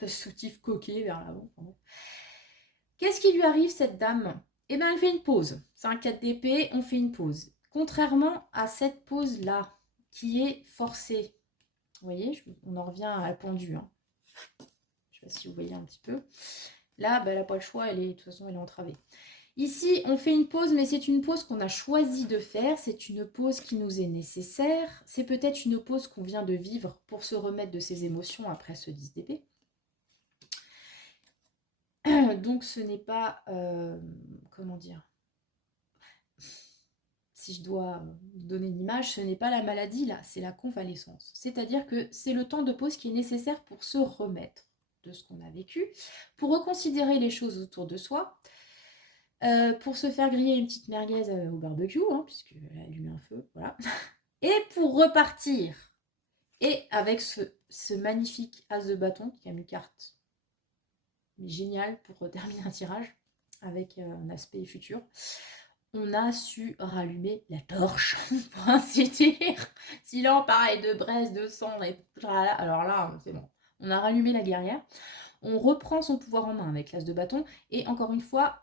un soutif coquet vers l'avant. Qu'est-ce qui lui arrive, cette dame? Eh bien, elle fait une pause. C'est un 4 d'épée, on fait une pause. Contrairement à cette pause-là, qui est forcée. Vous voyez, on en revient à la pendue. Hein. Je ne sais pas si vous voyez un petit peu. Là, elle n'a pas le choix, de toute façon, elle est entravée. Ici, on fait une pause, mais c'est une pause qu'on a choisi de faire. C'est une pause qui nous est nécessaire. C'est peut-être une pause qu'on vient de vivre pour se remettre de ses émotions après ce 10 d'épée. Donc, ce n'est pas... comment dire? si je dois donner une image, ce n'est pas la maladie là, c'est la convalescence. C'est-à-dire que c'est le temps de pause qui est nécessaire pour se remettre de ce qu'on a vécu, pour reconsidérer les choses autour de soi, pour se faire griller une petite merguez au barbecue, hein, puisqu'elle a allumé un feu, voilà, et pour repartir. Et avec ce magnifique as de bâton, qui a une carte géniale pour terminer un tirage, avec un aspect futur, on a su rallumer la torche, pour ainsi dire. Si là on parlait de braise, de sang, et alors là, c'est bon. On a rallumé la guerrière. On reprend son pouvoir en main avec l'as de bâton. Et encore une fois,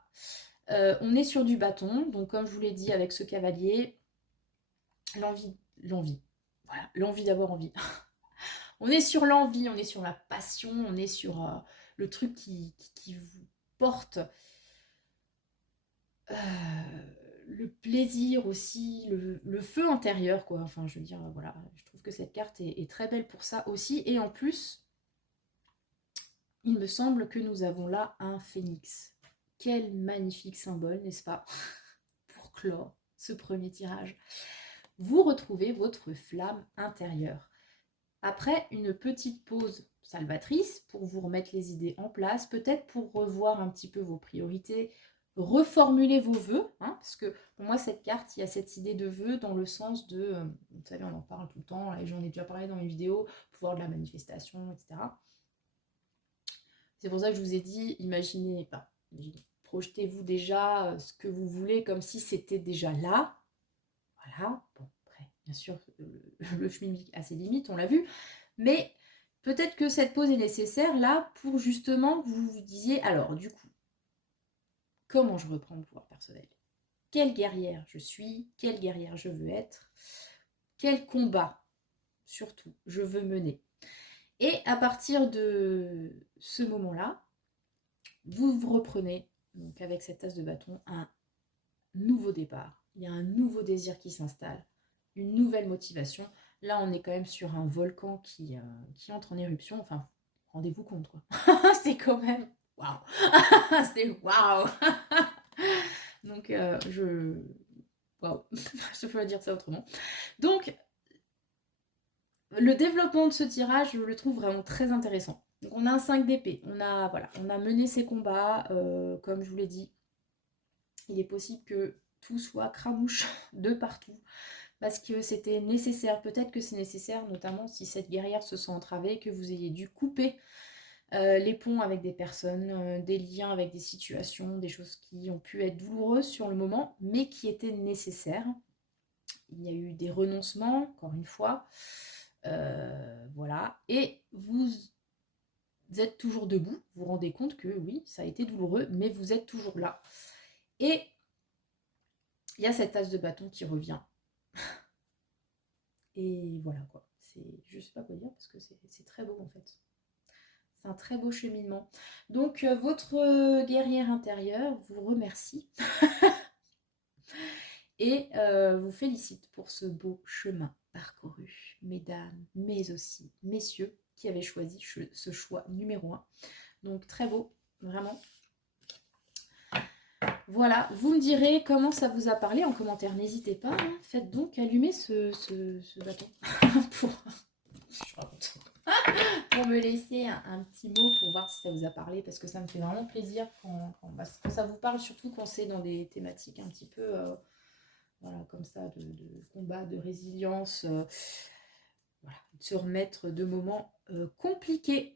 on est sur du bâton. Donc comme je vous l'ai dit avec ce cavalier, l'envie. Voilà, l'envie d'avoir envie. On est sur l'envie, on est sur la passion, on est sur le truc qui vous porte. Le plaisir aussi, le feu intérieur, quoi. Enfin, je veux dire, voilà, je trouve que cette carte est très belle pour ça aussi. Et en plus, il me semble que nous avons là un phénix. Quel magnifique symbole, n'est-ce pas, pour clore ce premier tirage. Vous retrouvez votre flamme intérieure. Après une petite pause salvatrice pour vous remettre les idées en place, peut-être pour revoir un petit peu vos priorités, reformuler vos vœux, hein, parce que pour moi cette carte, il y a cette idée de vœux dans le sens de, vous savez, on en parle tout le temps, et j'en ai déjà parlé dans mes vidéos, pouvoir de la manifestation, etc. C'est pour ça que je vous ai dit, imaginez, projetez-vous déjà ce que vous voulez comme si c'était déjà là. Voilà, bon, après, bien sûr, le schmilblick a ses limites, on l'a vu, mais peut-être que cette pause est nécessaire là pour justement que vous vous disiez, alors du coup, comment je reprends le pouvoir personnel? Quelle guerrière je suis? Quelle guerrière je veux être? Quel combat, surtout, je veux mener? Et à partir de ce moment-là, vous reprenez, donc avec cette tasse de bâton, un nouveau départ. Il y a un nouveau désir qui s'installe, une nouvelle motivation. Là, on est quand même sur un volcan qui entre en éruption. Enfin, rendez-vous compte, quoi. C'est quand même... Waouh. C'est waouh. Donc, waouh. Je peux dire ça autrement. Donc, le développement de ce tirage, je le trouve vraiment très intéressant. Donc, on a un 5 d'épée. On a mené ces combats. Comme je vous l'ai dit, il est possible que tout soit cramouche de partout. Parce que c'était nécessaire, peut-être que c'est nécessaire, notamment si cette guerrière se sent entravée, que vous ayez dû couper les ponts avec des personnes, des liens avec des situations, des choses qui ont pu être douloureuses sur le moment, mais qui étaient nécessaires. Il y a eu des renoncements, encore une fois, voilà, et vous êtes toujours debout, vous vous rendez compte que oui, ça a été douloureux, mais vous êtes toujours là. Et il y a cette tasse de bâton qui revient. Et voilà quoi, je sais pas quoi dire parce que c'est très beau en fait. C'est un très beau cheminement. Donc votre guerrière intérieure vous remercie et vous félicite pour ce beau chemin parcouru, mesdames, mais aussi messieurs qui avaient choisi ce choix numéro 1. Donc très beau, vraiment. Voilà, vous me direz comment ça vous a parlé en commentaire, n'hésitez pas, hein. Faites donc allumer ce bâton pour me laisser un petit mot pour voir si ça vous a parlé, parce que ça me fait vraiment plaisir quand ça vous parle, surtout quand c'est dans des thématiques un petit peu voilà, comme ça, de combat, de résilience, voilà, de se remettre de moments compliqués.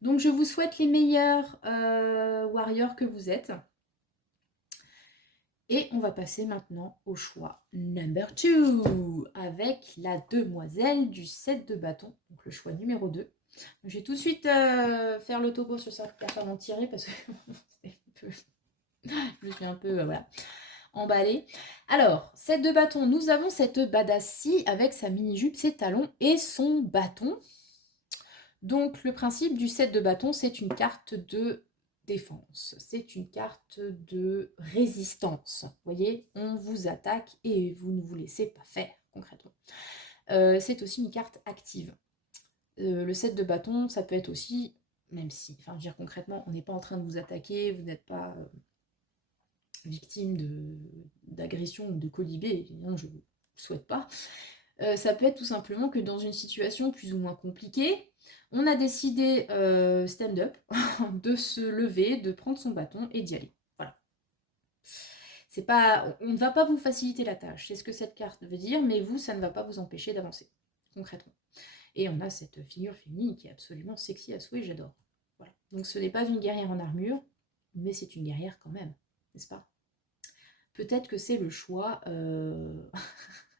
Donc je vous souhaite les meilleurs warriors que vous êtes. Et on va passer maintenant au choix number 2 avec la demoiselle du 7 de bâton, donc le choix numéro 2. Je vais tout de suite faire le topo sur cette carte avant de tirer parce que je suis un peu voilà, emballée. Alors, 7 de bâton, nous avons cette badassie avec sa mini-jupe, ses talons et son bâton. Donc le principe du 7 de bâton, c'est une carte de défense, c'est une carte de résistance. Vous voyez, on vous attaque et vous ne vous laissez pas faire concrètement. C'est aussi une carte active. Le 7 de bâton, ça peut être aussi, même si, enfin je veux dire concrètement, on n'est pas en train de vous attaquer, vous n'êtes pas victime d'agression ou de colibé, évidemment je ne souhaite pas. Ça peut être tout simplement que dans une situation plus ou moins compliquée, on a décidé stand-up, de se lever, de prendre son bâton et d'y aller. Voilà. C'est pas, on ne va pas vous faciliter la tâche, c'est ce que cette carte veut dire, mais vous, ça ne va pas vous empêcher d'avancer, concrètement. Et on a cette figure féminine qui est absolument sexy à souhait, j'adore. Voilà. Donc ce n'est pas une guerrière en armure, mais c'est une guerrière quand même, n'est-ce pas? Peut-être que c'est le choix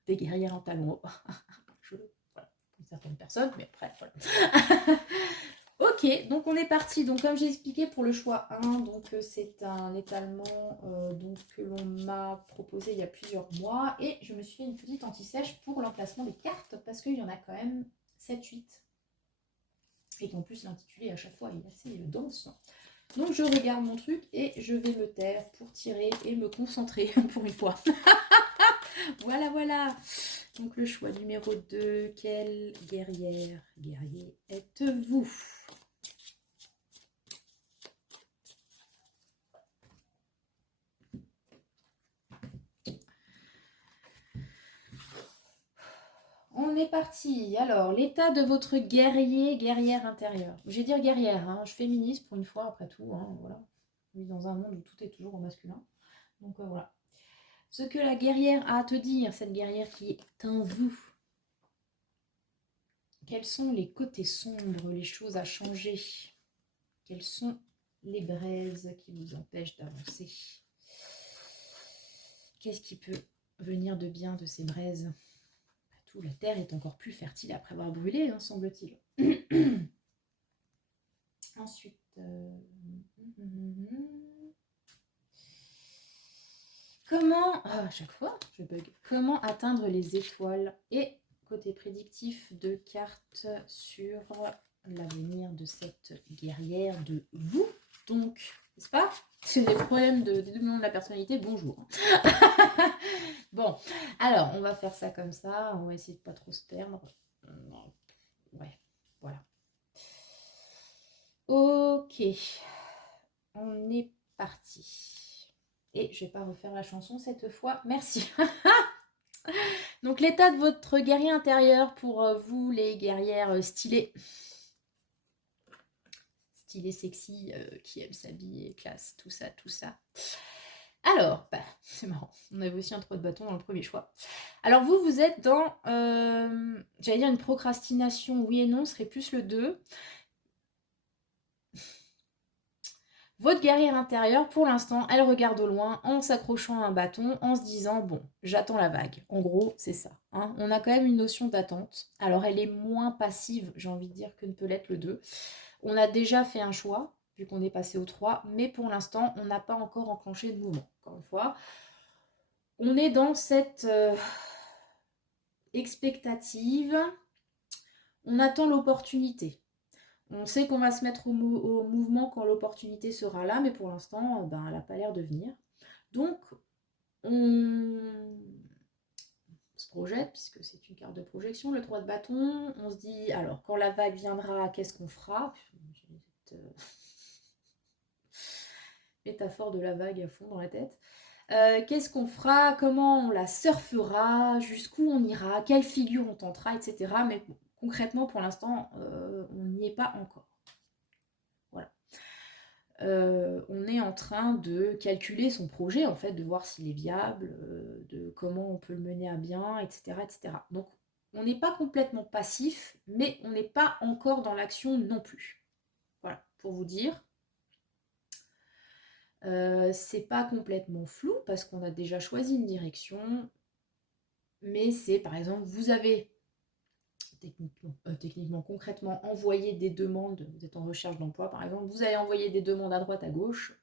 des guerrières en talons hauts. Voilà, pour certaines personnes, mais après, voilà. Ok, donc on est parti. Donc comme j'ai expliqué pour le choix 1, donc c'est un étalement donc, que l'on m'a proposé il y a plusieurs mois. Et je me suis fait une petite anti-sèche pour l'emplacement des cartes, parce qu'il y en a quand même 7-8. Et qu'en plus l'intitulé à chaque fois est assez dense. Donc je regarde mon truc et je vais me taire pour tirer et me concentrer pour une fois. Voilà, voilà. Donc le choix numéro 2, quelle guerrier êtes-vous? On est parti. Alors, l'état de votre guerrière intérieure. Je vais dire guerrière, hein. Je féminise pour une fois, après tout. Hein, voilà. On vit dans un monde où tout est toujours au masculin. Donc voilà. Ce que la guerrière a à te dire, cette guerrière qui est en vous. Quels sont les côtés sombres, les choses à changer? Quelles sont les braises qui vous empêchent d'avancer? Qu'est-ce qui peut venir de bien de ces braises? Tout, la terre est encore plus fertile après avoir brûlé, hein, semble-t-il. Ensuite, comment, à chaque fois, je bug. Comment atteindre les étoiles? Et côté prédictif de cartes sur l'avenir de cette guerrière de vous. Donc, n'est-ce pas? C'est des problèmes de dédoublement de la personnalité. Bonjour. Bon, alors, on va faire ça comme ça. On va essayer de pas trop se perdre. Ouais, voilà. Ok, on est parti. Et je vais pas refaire la chanson cette fois. Merci. Donc l'état de votre guerrier intérieur pour vous les guerrières stylées. Stylées sexy, qui aiment s'habiller, classe, tout ça, tout ça. Alors, bah, c'est marrant, on avait aussi un 3 de bâton dans le premier choix. Alors vous êtes dans, j'allais dire une procrastination, oui et non, ce serait plus le 2. Votre guerrière intérieure, pour l'instant, elle regarde au loin en s'accrochant à un bâton, en se disant, bon, j'attends la vague. En gros, c'est ça. Hein. On a quand même une notion d'attente. Alors, elle est moins passive, j'ai envie de dire, que ne peut l'être le 2. On a déjà fait un choix, vu qu'on est passé au 3, mais pour l'instant, on n'a pas encore enclenché de mouvement. Encore une fois, on est dans cette expectative. On attend l'opportunité. On sait qu'on va se mettre au mouvement quand l'opportunité sera là, mais pour l'instant, ben, elle n'a pas l'air de venir. Donc, on se projette, puisque c'est une carte de projection, le 3 de bâton. On se dit, alors, quand la vague viendra, qu'est-ce qu'on fera? J'ai cette métaphore de la vague à fond dans la tête. Qu'est-ce qu'on fera? Comment on la surfera? Jusqu'où on ira? Quelle figure on tentera? Etc. Mais bon, concrètement, pour l'instant, on n'y est pas encore. Voilà. On est en train de calculer son projet, en fait, de voir s'il est viable, de comment on peut le mener à bien, etc. etc. Donc, on n'est pas complètement passif, mais on n'est pas encore dans l'action non plus. Voilà, pour vous dire. C'est pas complètement flou, parce qu'on a déjà choisi une direction, mais c'est, par exemple, vous avez techniquement, concrètement, envoyé des demandes, vous êtes en recherche d'emploi, par exemple, vous allez envoyer des demandes à droite, à gauche,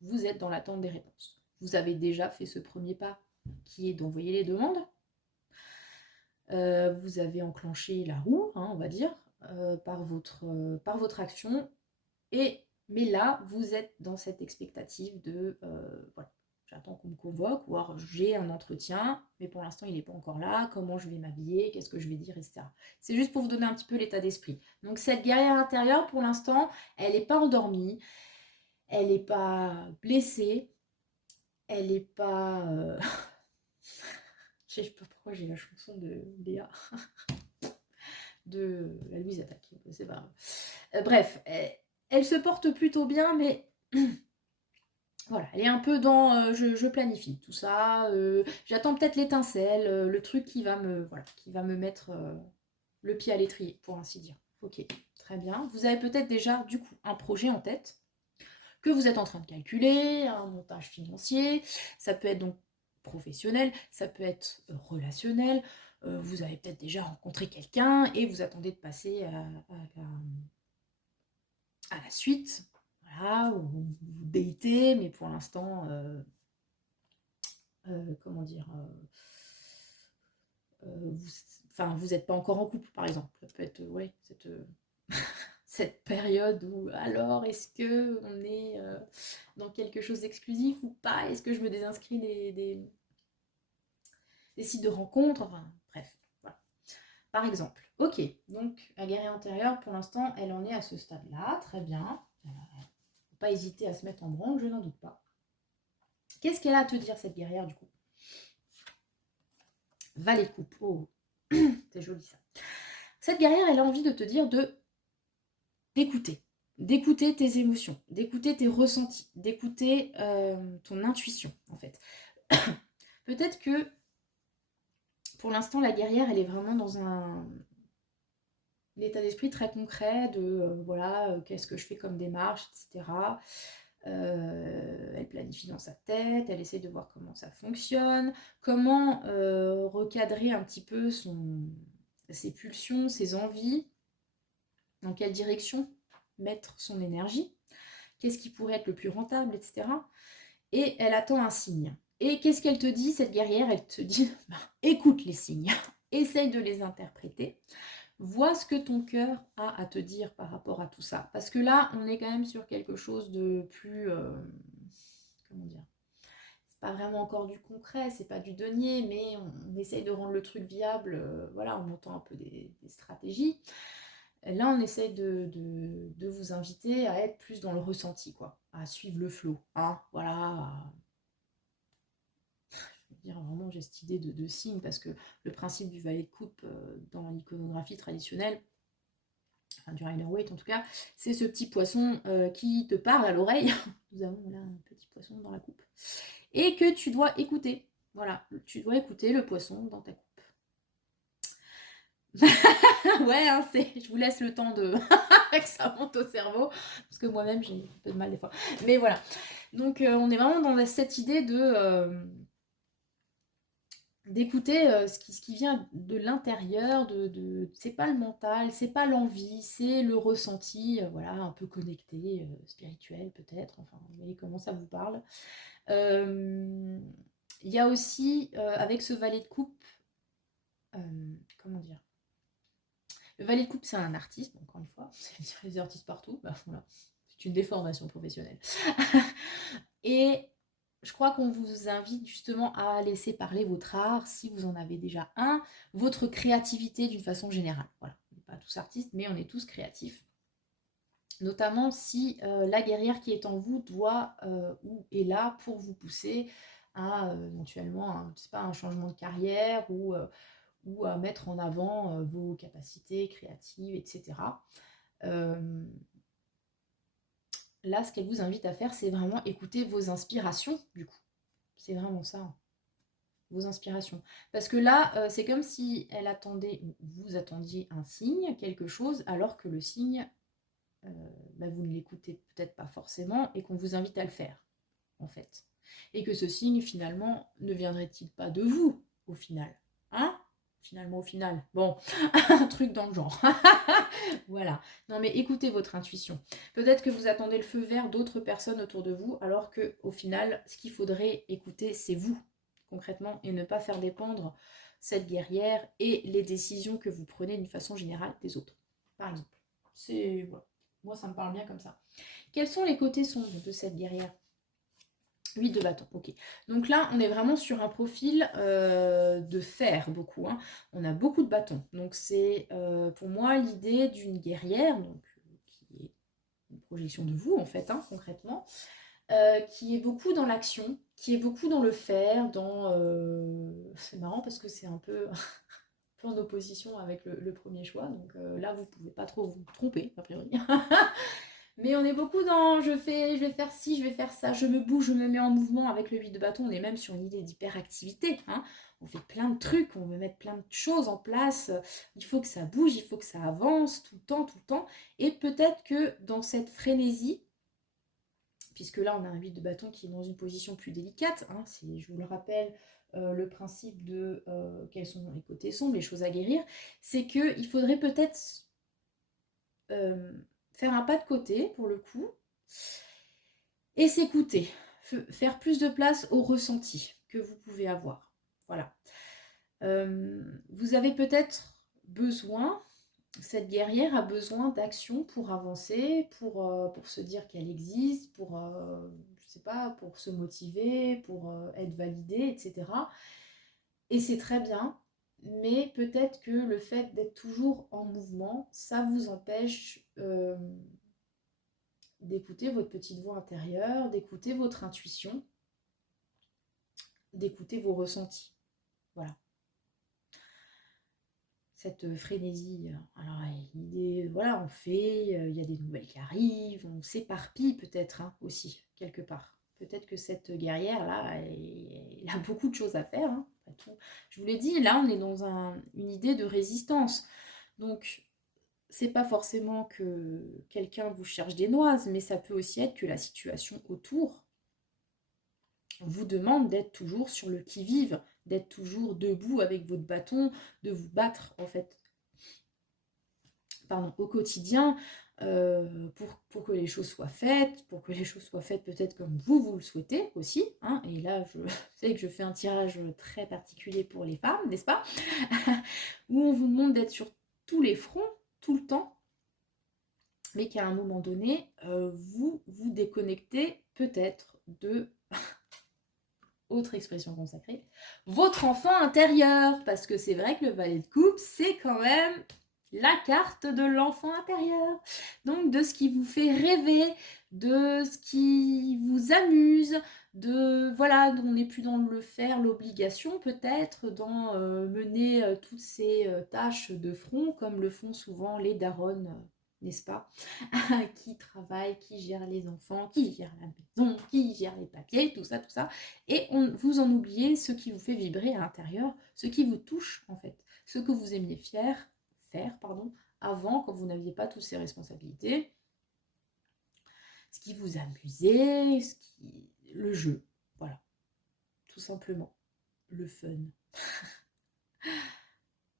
vous êtes dans l'attente des réponses. Vous avez déjà fait ce premier pas qui est d'envoyer les demandes. Vous avez enclenché la roue, hein, on va dire, par votre action. Mais là, vous êtes dans cette expectative de voilà, j'attends qu'on me convoque, ou alors j'ai un entretien, mais pour l'instant il n'est pas encore là, comment je vais m'habiller, qu'est-ce que je vais dire, etc. C'est juste pour vous donner un petit peu l'état d'esprit. Donc cette guerrière intérieure, pour l'instant, elle n'est pas endormie, elle n'est pas blessée, elle est pas... je sais pas pourquoi j'ai la chanson de Léa, de la Louise Attaque, c'est pas grave. Bref, elle se porte plutôt bien, mais... Voilà, elle est un peu dans je planifie tout ça, j'attends peut-être l'étincelle, le truc qui va me, voilà, qui va me mettre le pied à l'étrier, pour ainsi dire. Ok, très bien. Vous avez peut-être déjà, du coup, un projet en tête que vous êtes en train de calculer, un montage financier, ça peut être donc professionnel, ça peut être relationnel, vous avez peut-être déjà rencontré quelqu'un et vous attendez de passer à la suite, voilà, ou vous datez, mais pour l'instant, comment dire, vous n'êtes pas encore en couple, par exemple. Ça peut être, ouais, cette période où, alors, est-ce que on est dans quelque chose d'exclusif ou pas? Est-ce que je me désinscris des sites de rencontres? Enfin, bref, voilà. Par exemple, ok, donc la guerrière intérieure, pour l'instant, elle en est à ce stade-là, très bien. Faut pas hésiter à se mettre en branle, je n'en doute pas. Qu'est-ce qu'elle a à te dire, cette guerrière, du coup? Valet de coupe. Oh, c'est joli ça. Cette guerrière, elle a envie de te dire d'écouter tes émotions, d'écouter tes ressentis, d'écouter ton intuition, en fait. Peut-être que, pour l'instant, la guerrière, elle est vraiment dans un état d'esprit très concret de, voilà, qu'est-ce que je fais comme démarche, etc. Elle planifie dans sa tête, elle essaie de voir comment ça fonctionne, comment recadrer un petit peu ses pulsions, ses envies, dans quelle direction mettre son énergie, qu'est-ce qui pourrait être le plus rentable, etc. Et elle attend un signe. Et qu'est-ce qu'elle te dit, cette guerrière? Elle te dit, bah, écoute les signes, essaye de les interpréter, vois ce que ton cœur a à te dire par rapport à tout ça. Parce que là, on est quand même sur quelque chose de plus... comment dire? C'est pas vraiment encore du concret, c'est pas du denier, mais on essaye de rendre le truc viable, voilà, en montant un peu des stratégies. Là, on essaye de vous inviter à être plus dans le ressenti, quoi, à suivre le flow, hein, voilà. Je veux dire, vraiment, j'ai cette idée de signe, parce que le principe du valet de coupe dans l'iconographie traditionnelle, enfin du Rider-Waite en tout cas, c'est ce petit poisson qui te parle à l'oreille. Nous avons là un petit poisson dans la coupe. Et que tu dois écouter. Voilà, tu dois écouter le poisson dans ta coupe. Ouais, hein, je vous laisse le temps de que ça monte au cerveau, parce que moi-même j'ai un peu de mal des fois. Mais voilà, donc on est vraiment dans cette idée d'écouter ce qui vient de l'intérieur, c'est pas le mental, c'est pas l'envie, c'est le ressenti, voilà, un peu connecté, spirituel peut-être, enfin, vous voyez comment ça vous parle. Il y a aussi, avec ce valet de coupe, comment dire, le valet de coupe, c'est un artiste, encore une fois, c'est des artistes partout, bah, voilà. C'est une déformation professionnelle. Et je crois qu'on vous invite justement à laisser parler votre art, si vous en avez déjà un, votre créativité d'une façon générale. Voilà, on n'est pas tous artistes, mais on est tous créatifs. Notamment si la guerrière qui est en vous doit ou est là pour vous pousser à éventuellement je sais pas, un changement de carrière ou à mettre en avant vos capacités créatives, etc. Là, ce qu'elle vous invite à faire, c'est vraiment écouter vos inspirations, du coup. C'est vraiment ça, hein, vos inspirations. Parce que là, c'est comme si elle attendait, vous attendiez un signe, quelque chose, alors que le signe, bah, vous ne l'écoutez peut-être pas forcément et qu'on vous invite à le faire, en fait. Et que ce signe, finalement, ne viendrait-il pas de vous, au final? Hein? Finalement, au final. Bon, un truc dans le genre. Voilà. Non, mais écoutez votre intuition. Peut-être que vous attendez le feu vert d'autres personnes autour de vous, alors que au final, ce qu'il faudrait écouter, c'est vous, concrètement, et ne pas faire dépendre cette guerrière et les décisions que vous prenez d'une façon générale des autres, par exemple. C'est... Voilà. Moi, ça me parle bien comme ça. Quels sont les côtés sombres de cette guerrière? 8 de bâton, ok. Donc là, on est vraiment sur un profil de fer, beaucoup, hein. On a beaucoup de bâtons. Donc c'est pour moi l'idée d'une guerrière, donc, qui est une projection de vous, en fait, hein, concrètement, qui est beaucoup dans l'action, qui est beaucoup dans le faire, dans... c'est marrant parce que c'est un peu, peu en opposition avec le premier choix, donc là vous pouvez pas trop vous tromper, a priori. Mais on est beaucoup dans je vais faire ci, je vais faire ça, je me bouge, je me mets en mouvement. Avec le 8 de bâton, on est même sur une idée d'hyperactivité, hein. On fait plein de trucs, on veut mettre plein de choses en place. Il faut que ça bouge, il faut que ça avance tout le temps, tout le temps. Et peut-être que dans cette frénésie, puisque là on a un 8 de bâton qui est dans une position plus délicate, hein, je vous le rappelle, le principe de quels sont les côtés sombres, les choses à guérir, c'est qu'il faudrait peut-être faire un pas de côté pour le coup et s'écouter, faire plus de place au ressenti que vous pouvez avoir. Voilà. Vous avez peut-être besoin, cette guerrière a besoin d'action pour avancer, pour se dire qu'elle existe, je sais pas, pour se motiver, pour être validée, etc. Et c'est très bien, mais peut-être que le fait d'être toujours en mouvement, ça vous empêche d'écouter votre petite voix intérieure, d'écouter votre intuition, d'écouter vos ressentis. Voilà. Cette frénésie. Alors, voilà, on fait, il y a des nouvelles qui arrivent, on s'éparpille peut-être hein, aussi, quelque part. Peut-être que cette guerrière-là, elle a beaucoup de choses à faire. Hein, pas tout. Je vous l'ai dit, là, on est dans une idée de résistance. Donc, c'est pas forcément que quelqu'un vous cherche des noises, mais ça peut aussi être que la situation autour vous demande d'être toujours sur le qui-vive, d'être toujours debout avec votre bâton, de vous battre en fait au quotidien pour que les choses soient faites, peut-être comme vous le souhaitez aussi. Hein, et là, je sais que je fais un tirage très particulier pour les femmes, n'est-ce pas? Où on vous demande d'être sur tous les fronts, tout le temps, mais qu'à un moment donné, vous vous déconnectez peut-être de... autre expression consacrée, votre enfant intérieur, parce que c'est vrai que le valet de coupe, c'est quand même la carte de l'enfant intérieur, donc de ce qui vous fait rêver, de ce qui vous amuse, voilà, on n'est plus dans le faire, l'obligation peut-être, dans mener toutes ces tâches de front, comme le font souvent les daronnes, n'est-ce pas? Qui travaillent, qui gèrent les enfants, qui gèrent la maison, qui gèrent les papiers, tout ça, et vous en oubliez ce qui vous fait vibrer à l'intérieur, ce qui vous touche en fait, ce que vous aimiez faire, avant, quand vous n'aviez pas toutes ces responsabilités, ce qui vous amusait, le jeu, voilà, tout simplement, le fun.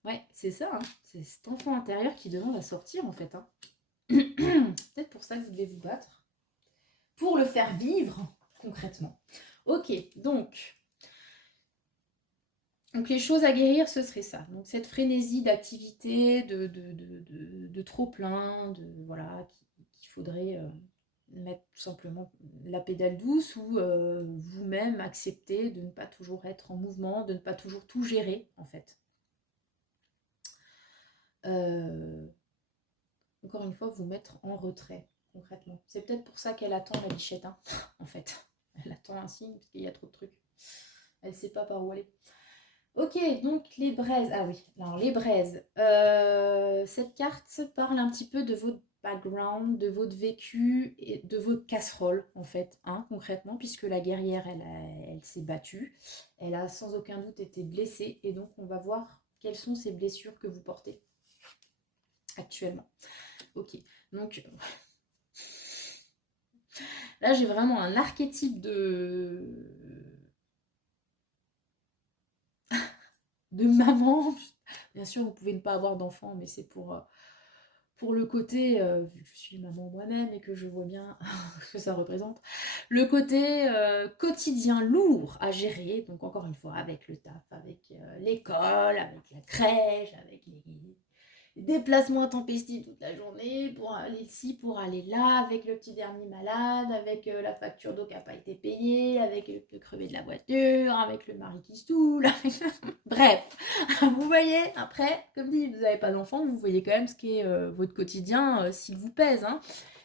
Ouais, c'est ça, hein. C'est cet enfant intérieur qui demande à sortir en fait. Hein. Peut-être pour ça que vous devez vous battre, pour le faire vivre concrètement. Ok, donc les choses à guérir, ce serait ça. Donc cette frénésie d'activité, de trop-plein, voilà, qu'il faudrait mettre tout simplement la pédale douce ou vous-même accepter de ne pas toujours être en mouvement, de ne pas toujours tout gérer, en fait. Encore une fois, vous mettre en retrait, concrètement. C'est peut-être pour ça qu'elle attend la bichette, hein, en fait. Elle attend un signe, parce qu'il y a trop de trucs. Elle ne sait pas par où aller. Ok, donc les braises. Ah oui, alors les braises. Cette carte parle un petit peu de votre background, de votre vécu et de votre casserole, en fait, hein, concrètement, puisque la guerrière, elle s'est battue. Elle a sans aucun doute été blessée. Et donc, on va voir quelles sont ces blessures que vous portez actuellement. Ok, donc là, j'ai vraiment un archétype de maman. Bien sûr, vous pouvez ne pas avoir d'enfant, mais c'est pour le côté, vu que je suis maman moi-même et que je vois bien ce que ça représente, le côté quotidien lourd à gérer, donc encore une fois, avec le taf, avec l'école, avec la crèche, avec les déplacements intempestifs toute la journée, pour aller ici, pour aller là, avec le petit dernier malade, avec la facture d'eau qui n'a pas été payée, avec le crevé de la voiture, avec le mari qui se saoule, bref, vous voyez, après, comme dit, vous n'avez pas d'enfant, vous voyez quand même ce qu'est votre quotidien s'il vous pèse, hein.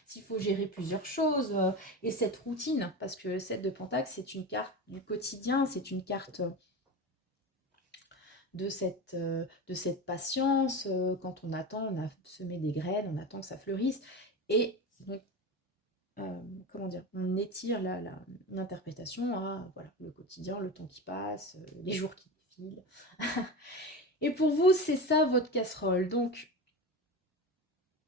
s'il faut gérer plusieurs choses, et cette routine, parce que le 7 de Pentacle, c'est une carte du quotidien, c'est une carte de cette patience, quand on attend, on a semé des graines, on attend que ça fleurisse, et donc, comment dire, on étire l'interprétation à voilà, le quotidien, le temps qui passe, les jours qui défilent. Et pour vous, c'est ça votre casserole. Donc,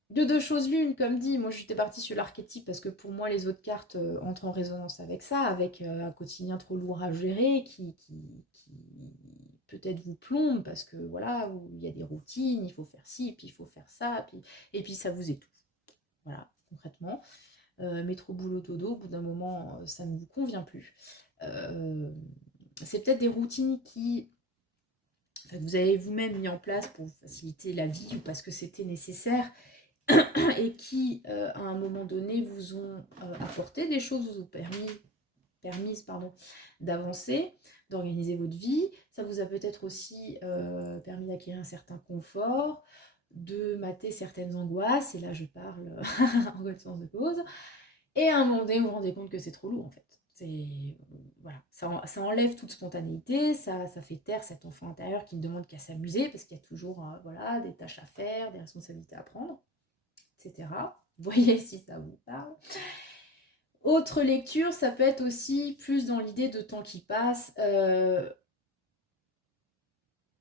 de deux choses l'une, comme dit, moi j'étais partie sur l'archétype parce que pour moi les autres cartes entrent en résonance avec ça, avec un quotidien trop lourd à gérer qui peut-être vous plombe parce que voilà, où il y a des routines, il faut faire ci, puis il faut faire ça, et puis ça vous étouffe. Voilà, concrètement. Métro, boulot, dodo, au bout d'un moment, ça ne vous convient plus. C'est peut-être des routines qui vous avez vous-même mis en place pour faciliter la vie ou parce que c'était nécessaire et qui, à un moment donné, vous ont apporté des choses, vous ont permises d'avancer, d'organiser votre vie. Ça vous a peut-être aussi permis d'acquérir un certain confort, de mater certaines angoisses, et là je parle en connaissance de cause, et à un moment donné, vous vous rendez compte que c'est trop lourd en fait. Voilà, ça enlève toute spontanéité, ça fait taire cet enfant intérieur qui ne demande qu'à s'amuser, parce qu'il y a toujours voilà, des tâches à faire, des responsabilités à prendre, etc. Voyez si ça vous parle. Autre lecture, ça peut être aussi plus dans l'idée de temps qui passe,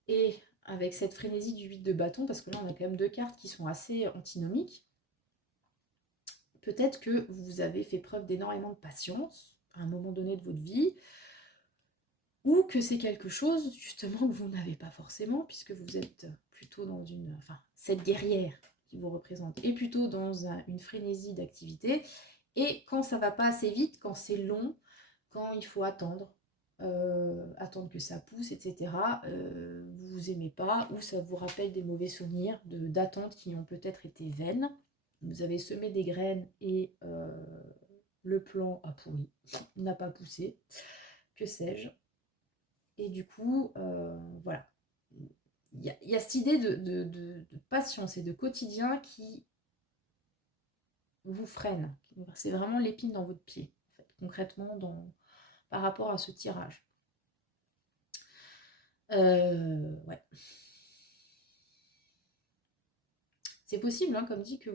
et avec cette frénésie du 8 de bâton, parce que là on a quand même deux cartes qui sont assez antinomiques. Peut-être que vous avez fait preuve d'énormément de patience à un moment donné de votre vie, ou que c'est quelque chose justement que vous n'avez pas forcément, puisque vous êtes plutôt dans cette guerrière qui vous représente est plutôt dans une frénésie d'activité, et quand ça va pas assez vite, quand c'est long, quand il faut attendre, attendre que ça pousse, etc., vous vous aimez pas, ou ça vous rappelle des mauvais souvenirs d'attentes qui ont peut-être été vaines, vous avez semé des graines et le plan a pourri, n'a pas poussé, que sais-je. Et du coup, voilà. Il y a cette idée de patience et de quotidien qui vous freine. C'est vraiment l'épine dans votre pied, en fait, concrètement, par rapport à ce tirage. Ouais. C'est possible, hein, comme dit, que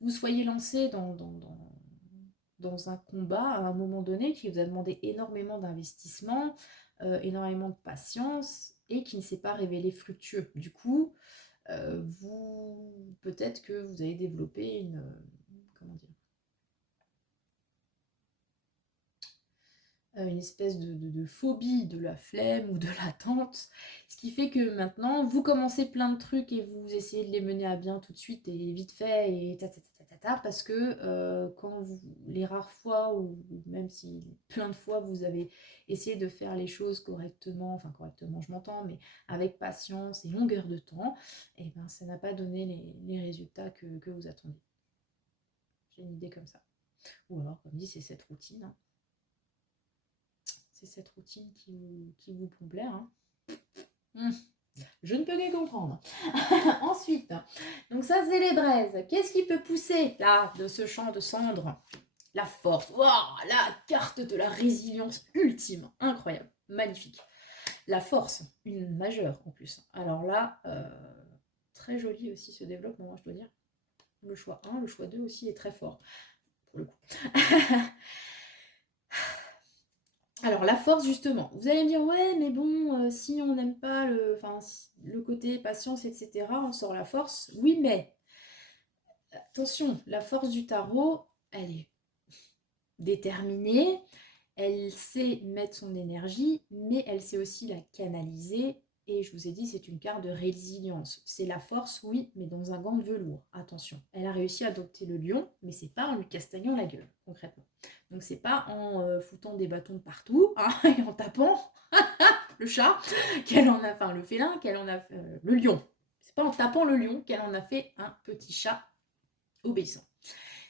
vous soyez lancé dans un combat à un moment donné qui vous a demandé énormément d'investissement, énormément de patience, et qui ne s'est pas révélé fructueux. Du coup, peut-être que vous avez développé une espèce de phobie de la flemme ou de l'attente, ce qui fait que maintenant vous commencez plein de trucs et vous essayez de les mener à bien tout de suite et vite fait et parce que les rares fois ou même si plein de fois vous avez essayé de faire les choses correctement, enfin correctement je m'entends, mais avec patience et longueur de temps, et ben ça n'a pas donné les résultats que vous attendiez. J'ai une idée comme ça. Ou alors, comme dit, c'est cette routine. Hein. C'est cette routine qui vous peut plaire. Hein. Je ne peux que comprendre. Ensuite, donc ça c'est les braises. Qu'est-ce qui peut pousser là de ce champ de cendres? La force. Wow, la carte de la résilience ultime. Incroyable. Magnifique. La force, une majeure en plus. Alors là, très joli aussi ce développement, je dois dire. Le choix 1, le choix 2 aussi est très fort. Pour le coup. Alors la force justement, vous allez me dire ouais mais bon si on n'aime pas le côté patience etc. on sort la force, oui mais attention, la force du tarot elle est déterminée, elle sait mettre son énergie mais elle sait aussi la canaliser, et je vous ai dit c'est une carte de résilience, c'est la force oui mais dans un gant de velours, attention, elle a réussi à adopter le lion mais c'est pas en lui castagnant la gueule concrètement. Donc c'est pas en foutant des bâtons de partout hein, et en tapant le chat qu'elle en a, enfin le félin qu'elle en a, le lion. C'est pas en tapant le lion qu'elle en a fait un petit chat obéissant.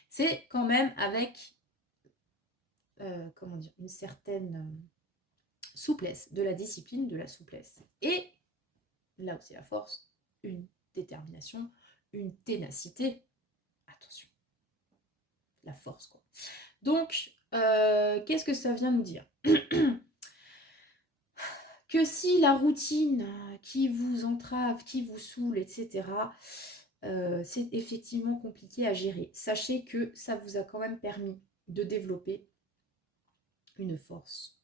C'est quand même avec comment dire, une certaine souplesse, de la discipline, de la souplesse. Et là où c'est la force, une détermination, une ténacité. attention, la force, quoi. Donc, qu'est-ce que ça vient nous dire? Que si la routine qui vous entrave, qui vous saoule, etc., c'est effectivement compliqué à gérer. Sachez que ça vous a quand même permis de développer une force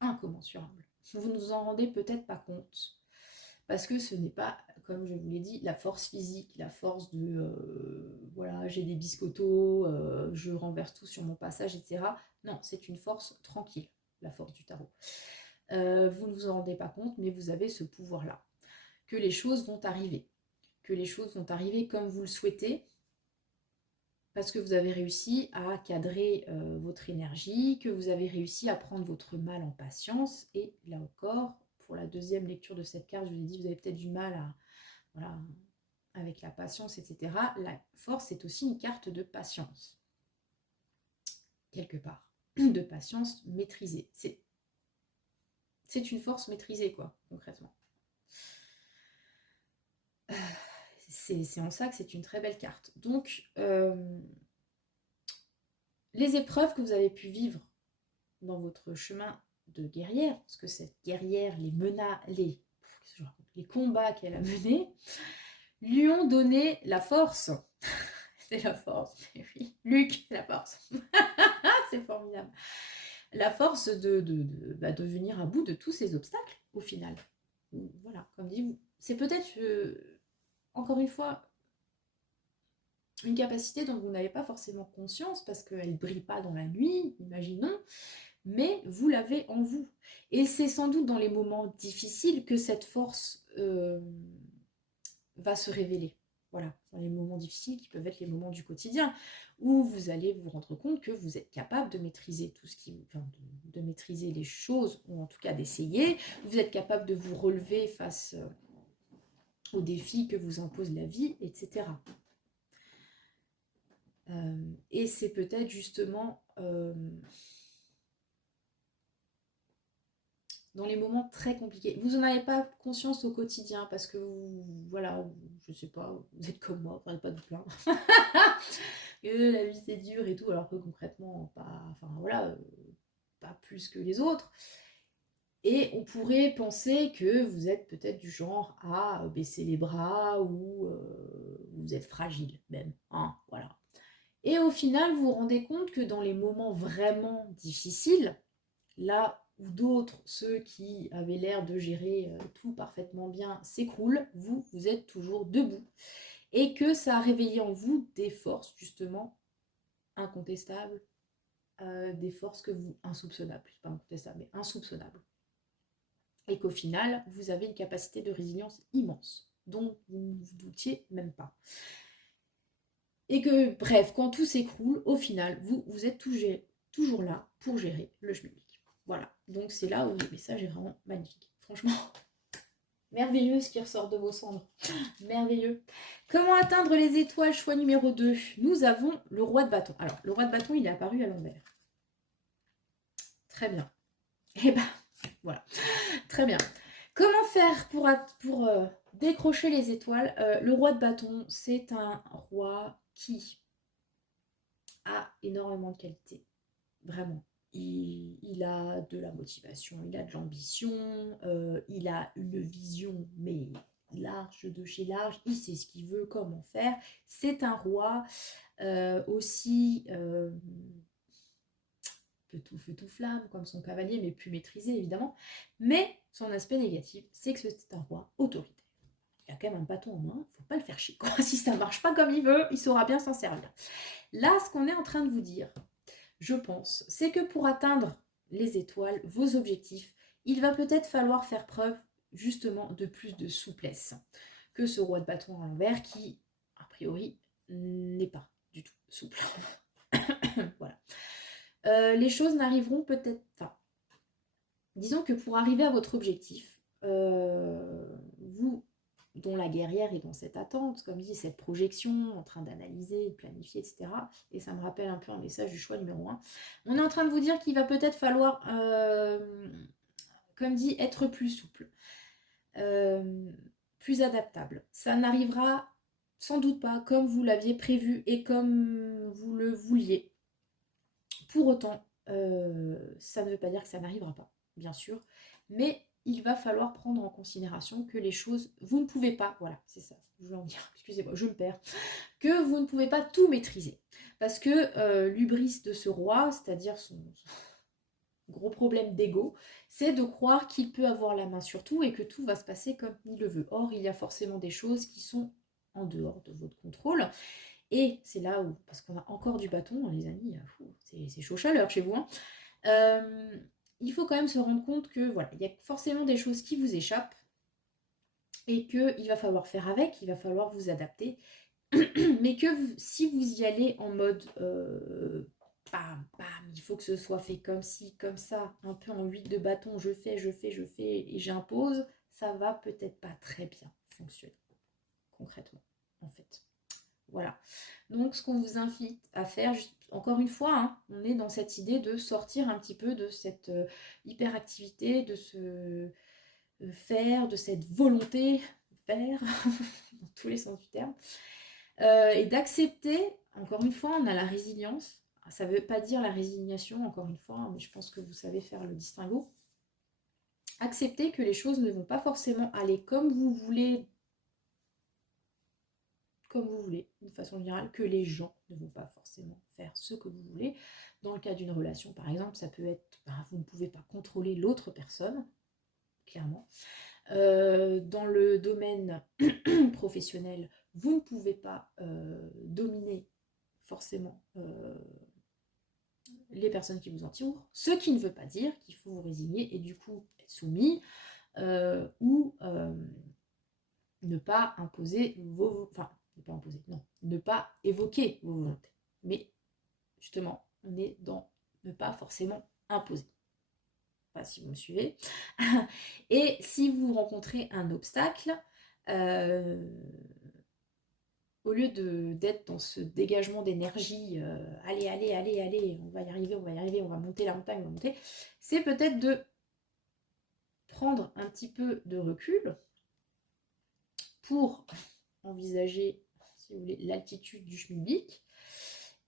incommensurable. Vous ne vous en rendez peut-être pas compte, parce que ce n'est pas, comme je vous l'ai dit, la force physique, la force de voilà, j'ai des biscottos, je renverse tout sur mon passage, etc. Non, c'est une force tranquille, la force du tarot. Vous ne vous en rendez pas compte, mais vous avez ce pouvoir-là. Que les choses vont arriver. Que les choses vont arriver comme vous le souhaitez, parce que vous avez réussi à cadrer votre énergie, que vous avez réussi à prendre votre mal en patience. Et là encore, pour la deuxième lecture de cette carte, je vous ai dit, vous avez peut-être du mal à, voilà, avec la patience, etc. La force est aussi une carte de patience, quelque part, de patience maîtrisée. C'est une force maîtrisée, quoi, concrètement. C'est en ça que c'est une très belle carte. Donc, les épreuves que vous avez pu vivre dans votre chemin de guerrière, parce que cette guerrière, les combats qu'elle a menés, lui ont donné la force. C'est la force, mais oui. Luc, la force. C'est formidable. La force de venir à bout de tous ces obstacles, au final. Voilà, comme dit, c'est peut-être, encore une fois, une capacité dont vous n'avez pas forcément conscience, parce qu'elle ne brille pas dans la nuit, imaginons, mais vous l'avez en vous. Et c'est sans doute dans les moments difficiles que cette force va se révéler. Voilà, dans les moments difficiles qui peuvent être les moments du quotidien, où vous allez vous rendre compte que vous êtes capable de maîtriser tout ce qui, enfin, de maîtriser les choses, ou en tout cas d'essayer. Vous êtes capable de vous relever face aux défis que vous impose la vie, etc. Et c'est peut-être justement dans les moments très compliqués. Vous n'en avez pas conscience au quotidien parce que vous, voilà, je sais pas, vous êtes comme moi, vous n'arrêtez pas de vous plaindre. Que la vie c'est dur et tout, alors que concrètement, pas, enfin voilà, pas plus que les autres. Et on pourrait penser que vous êtes peut-être du genre à baisser les bras ou vous êtes fragile même, hein, voilà. Et au final, vous vous rendez compte que dans les moments vraiment difficiles, là où d'autres, ceux qui avaient l'air de gérer tout parfaitement bien, s'écroulent, vous êtes toujours debout. Et que ça a réveillé en vous des forces, justement, incontestables, des forces que vous... insoupçonnables, pas incontestables, mais insoupçonnables. Et qu'au final, vous avez une capacité de résilience immense, dont vous ne vous doutiez même pas. Et que, bref, quand tout s'écroule, au final, vous êtes toujours là pour gérer le schmilblick. Voilà, donc c'est là où le message est vraiment magnifique. Franchement, merveilleux ce qui ressort de vos cendres. Merveilleux. Comment atteindre les étoiles? Choix numéro 2. Nous avons le roi de bâton. Alors, le roi de bâton, il est apparu à l'envers. Très bien. Et ben, voilà. Très bien. Comment faire pour décrocher les étoiles? Le roi de bâton, c'est un roi qui a énormément de qualités. Vraiment. Il a de la motivation, il a de l'ambition, il a une vision, mais large de chez large, il sait ce qu'il veut, comment faire. C'est un roi aussi tout feu, tout flamme, comme son cavalier, mais plus maîtrisé évidemment. Mais son aspect négatif, c'est que c'est un roi autoritaire. Il a quand même un bâton en main, il ne faut pas le faire chier, quoi. Si ça ne marche pas comme il veut, il saura bien s'en servir. Là, ce qu'on est en train de vous dire, je pense, c'est que pour atteindre les étoiles, vos objectifs, il va peut-être falloir faire preuve justement de plus de souplesse que ce roi de bâton à l'envers qui, a priori, n'est pas du tout souple. Voilà. Les choses n'arriveront peut-être pas. Disons que pour arriver à votre objectif, vous, dont la guerrière est dans cette attente, comme dit, cette projection, en train d'analyser, de planifier, etc. Et ça me rappelle un peu un message du choix numéro 1. On est en train de vous dire qu'il va peut-être falloir, comme dit, être plus souple, plus adaptable. Ça n'arrivera sans doute pas comme vous l'aviez prévu et comme vous le vouliez. Pour autant, ça ne veut pas dire que ça n'arrivera pas, bien sûr, mais il va falloir prendre en considération que les choses, vous ne pouvez pas, voilà, c'est ça, je voulais en dire, excusez-moi, je me perds, que vous ne pouvez pas tout maîtriser. Parce que l'hubris de ce roi, c'est-à-dire son gros problème d'ego, c'est de croire qu'il peut avoir la main sur tout et que tout va se passer comme il le veut. Or, il y a forcément des choses qui sont en dehors de votre contrôle. Et c'est là où, parce qu'on a encore du bâton, les amis, c'est chaud chaleur chez vous, hein. Il faut quand même se rendre compte que voilà, il y a forcément des choses qui vous échappent et qu'il va falloir faire avec, il va falloir vous adapter, mais que si vous y allez en mode bam, bam, il faut que ce soit fait comme ci, comme ça, un peu en huile de bâton, je fais et j'impose, ça va peut-être pas très bien fonctionner concrètement, en fait. Voilà. Donc, ce qu'on vous invite à faire, encore une fois, hein, on est dans cette idée de sortir un petit peu de cette hyperactivité, de ce faire, de cette volonté de faire, dans tous les sens du terme, et d'accepter, encore une fois, on a la résilience. Ça ne veut pas dire la résignation, encore une fois, hein, mais je pense que vous savez faire le distinguo. Accepter que les choses ne vont pas forcément aller comme vous voulez, de façon générale, que les gens ne vont pas forcément faire ce que vous voulez. Dans le cas d'une relation, par exemple, ça peut être, vous ne pouvez pas contrôler l'autre personne, clairement. Dans le domaine professionnel, vous ne pouvez pas dominer forcément les personnes qui vous entourent, ce qui ne veut pas dire qu'il faut vous résigner et du coup être soumis ou ne pas imposer vos... Enfin, ne pas imposer, non, ne pas évoquer vos volontés. Mais justement, on est dans ne pas forcément imposer. Enfin, si vous me suivez. Et si vous rencontrez un obstacle, au lieu d'être dans ce dégagement d'énergie, allez, allez, allez, allez, on va y arriver, on va monter la montagne, on va monter, c'est peut-être de prendre un petit peu de recul pour envisager, si vous voulez, l'altitude du schmilblick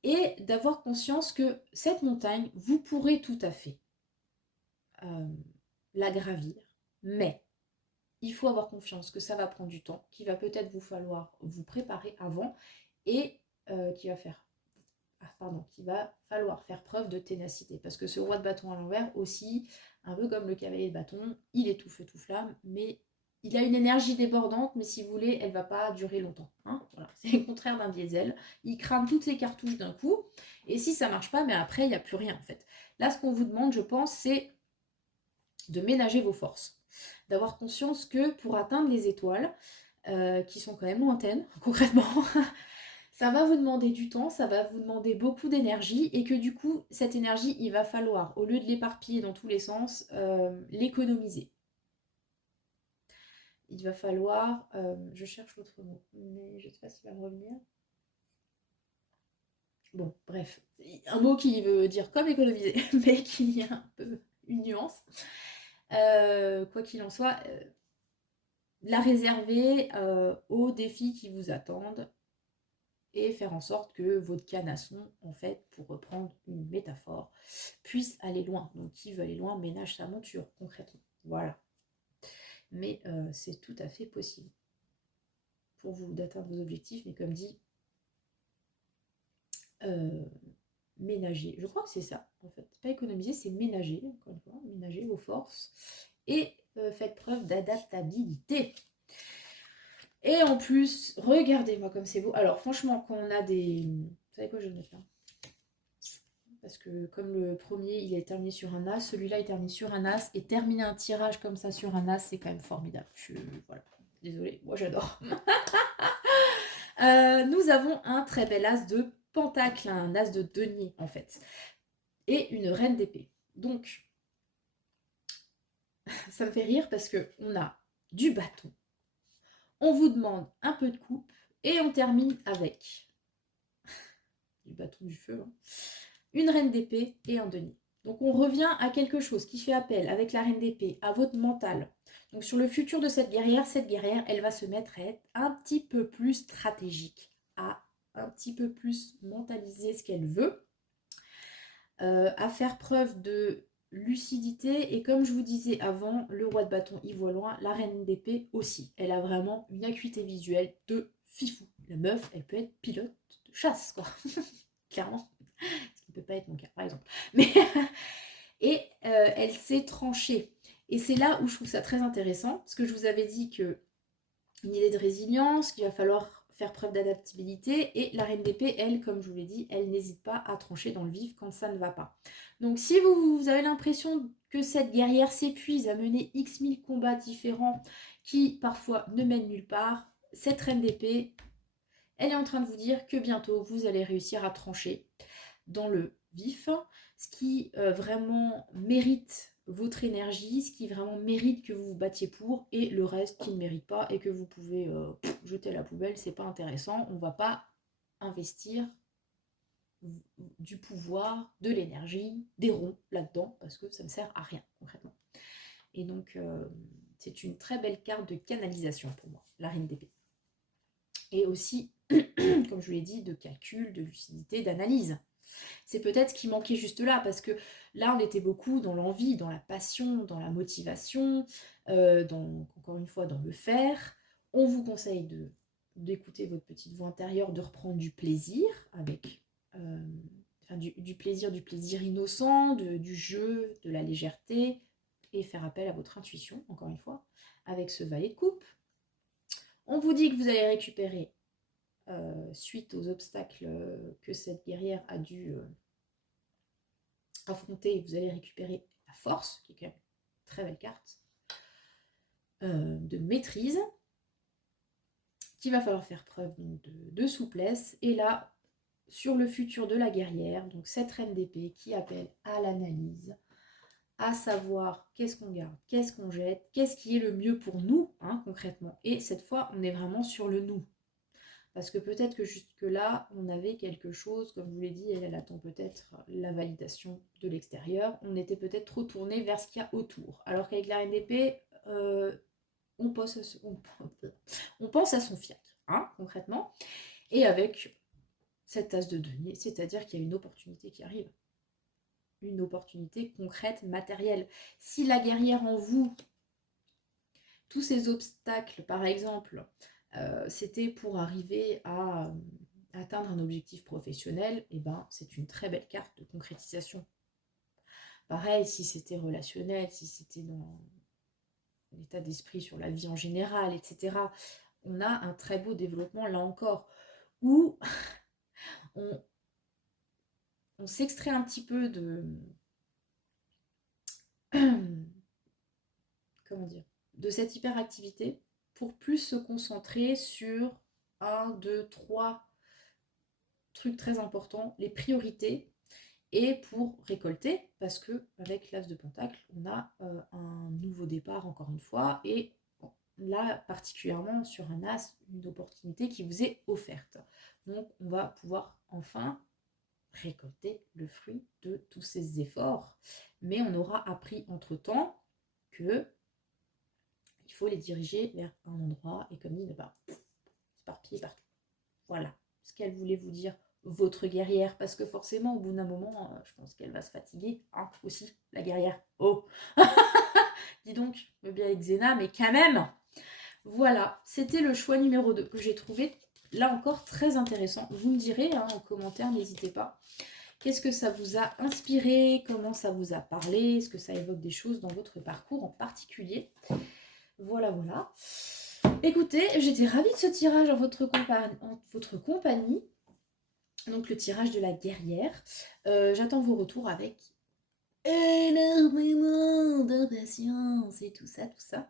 et d'avoir conscience que cette montagne, vous pourrez tout à fait la gravir, mais il faut avoir confiance que ça va prendre du temps, qu'il va peut-être vous falloir vous préparer avant et qu'il va falloir faire preuve de ténacité. Parce que ce roi de bâton à l'envers aussi, un peu comme le cavalier de bâton, il est tout feu tout flamme, mais il a une énergie débordante, mais si vous voulez, elle ne va pas durer longtemps. Hein, voilà. C'est le contraire d'un diesel. Il crame toutes ses cartouches d'un coup, et si ça ne marche pas, mais après, il n'y a plus rien en fait. Là, ce qu'on vous demande, je pense, c'est de ménager vos forces. D'avoir conscience que pour atteindre les étoiles, qui sont quand même lointaines, concrètement, ça va vous demander du temps, ça va vous demander beaucoup d'énergie et que du coup, cette énergie, il va falloir, au lieu de l'éparpiller dans tous les sens, l'économiser. Il va falloir, je cherche l'autre mot, mais je ne sais pas s'il va me revenir. Bon, bref, un mot qui veut dire comme économiser, mais qui a un peu une nuance. Quoi qu'il en soit, la réserver aux défis qui vous attendent et faire en sorte que votre canasson, en fait, pour reprendre une métaphore, puisse aller loin. Donc, qui veut aller loin ménage sa monture, concrètement. Voilà. Mais c'est tout à fait possible pour vous d'atteindre vos objectifs, mais comme dit, ménager. Je crois que c'est ça, en fait. Pas économiser, c'est ménager, encore une fois, ménager vos forces et faites preuve d'adaptabilité. Et en plus, regardez-moi comme c'est beau. Alors franchement, quand on a des... Vous savez quoi, je note là. Parce que comme le premier, il est terminé sur un as, celui-là est terminé sur un as. Et terminer un tirage comme ça sur un as, c'est quand même formidable. Voilà. Désolée, moi j'adore. Nous avons un très bel as de pentacle, un as de denier en fait. Et une reine d'épée. Donc, ça me fait rire parce qu'on a du bâton. On vous demande un peu de coupe. Et on termine avec du bâton du feu, hein, une reine d'épée et un denier. Donc on revient à quelque chose qui fait appel avec la reine d'épée à votre mental Donc sur le futur de cette guerrière, elle va se mettre à être un petit peu plus stratégique, à un petit peu plus mentaliser ce qu'elle veut, à faire preuve de lucidité. Et comme je vous disais avant, le roi de bâton y voit loin, la reine d'épée aussi. Elle a vraiment une acuité visuelle de fifou. La meuf, elle peut être pilote de chasse, quoi. Clairement. Ce qui ne peut pas être mon cas, par exemple. Mais et elle s'est tranchée. Et c'est là où je trouve ça très intéressant, parce que je vous avais dit que une idée de résilience, qu'il va falloir faire preuve d'adaptabilité, et la reine d'épée, elle, comme je vous l'ai dit, elle n'hésite pas à trancher dans le vif quand ça ne va pas. Donc si vous avez l'impression que cette guerrière s'épuise à mener X mille combats différents qui parfois ne mènent nulle part, cette reine d'épée, elle est en train de vous dire que bientôt vous allez réussir à trancher dans le vif, ce qui vraiment mérite votre énergie, ce qui vraiment mérite que vous vous battiez pour, et le reste qui ne mérite pas et que vous pouvez jeter à la poubelle, c'est pas intéressant, on va pas investir du pouvoir, de l'énergie, des ronds là-dedans, parce que ça ne sert à rien concrètement. Et donc c'est une très belle carte de canalisation pour moi, la reine d'épée. Et aussi, comme je vous l'ai dit, de calcul, de lucidité, d'analyse. C'est peut-être ce qui manquait juste là, parce que là, on était beaucoup dans l'envie, dans la passion, dans la motivation, encore une fois, dans le faire. On vous conseille d'écouter votre petite voix intérieure, de reprendre du plaisir, avec du plaisir innocent, du jeu, de la légèreté, et faire appel à votre intuition, encore une fois, avec ce valet de coupe. On vous dit que vous allez récupérer, suite aux obstacles que cette guerrière a dû affronter, vous allez récupérer la force, qui est quand même une très belle carte, de maîtrise, qu'il va falloir faire preuve donc, de souplesse. Et là, sur le futur de la guerrière, donc cette reine d'épée qui appelle à l'analyse, à savoir qu'est-ce qu'on garde, qu'est-ce qu'on jette, qu'est-ce qui est le mieux pour nous, hein, concrètement. Et cette fois, on est vraiment sur le nous. Parce que peut-être que jusque-là, on avait quelque chose, comme je vous l'ai dit, elle attend peut-être la validation de l'extérieur. On était peut-être trop tourné vers ce qu'il y a autour. Alors qu'avec la reine d'épée, on pense à son fiacre, hein, concrètement. Et avec cette tasse de denier, c'est-à-dire qu'il y a une opportunité qui arrive. Une opportunité concrète, matérielle. Si la guerrière en vous, tous ces obstacles, par exemple, c'était pour arriver à atteindre un objectif professionnel, et ben, c'est une très belle carte de concrétisation. Pareil, si c'était relationnel, si c'était dans l'état d'esprit sur la vie en général, etc., on a un très beau développement là encore, où on s'extrait un petit peu de... comment dire, de cette hyperactivité pour plus se concentrer sur un, deux, trois trucs très importants, les priorités, et pour récolter, parce que avec l'as de pentacle, on a un nouveau départ encore une fois, et bon, là particulièrement sur un as, une opportunité qui vous est offerte. Donc on va pouvoir enfin récolter le fruit de tous ces efforts, mais on aura appris entre-temps que il faut les diriger vers un endroit et comme dit, ne pas s'éparpiller partout. Voilà ce qu'elle voulait vous dire, votre guerrière, parce que forcément, au bout d'un moment, je pense qu'elle va se fatiguer, hein, aussi, la guerrière. Oh dis donc, je veux bien avec Xena, mais quand même. Voilà, c'était le choix numéro 2 que j'ai trouvé, là encore, très intéressant. Vous me direz, hein, en commentaire, n'hésitez pas. Qu'est-ce que ça vous a inspiré? Comment ça vous a parlé? Est-ce que ça évoque des choses dans votre parcours en particulier? Voilà, voilà. Écoutez, j'étais ravie de ce tirage en votre compagnie. Donc le tirage de la guerrière. J'attends vos retours avec énormément d'impatience et tout ça, tout ça.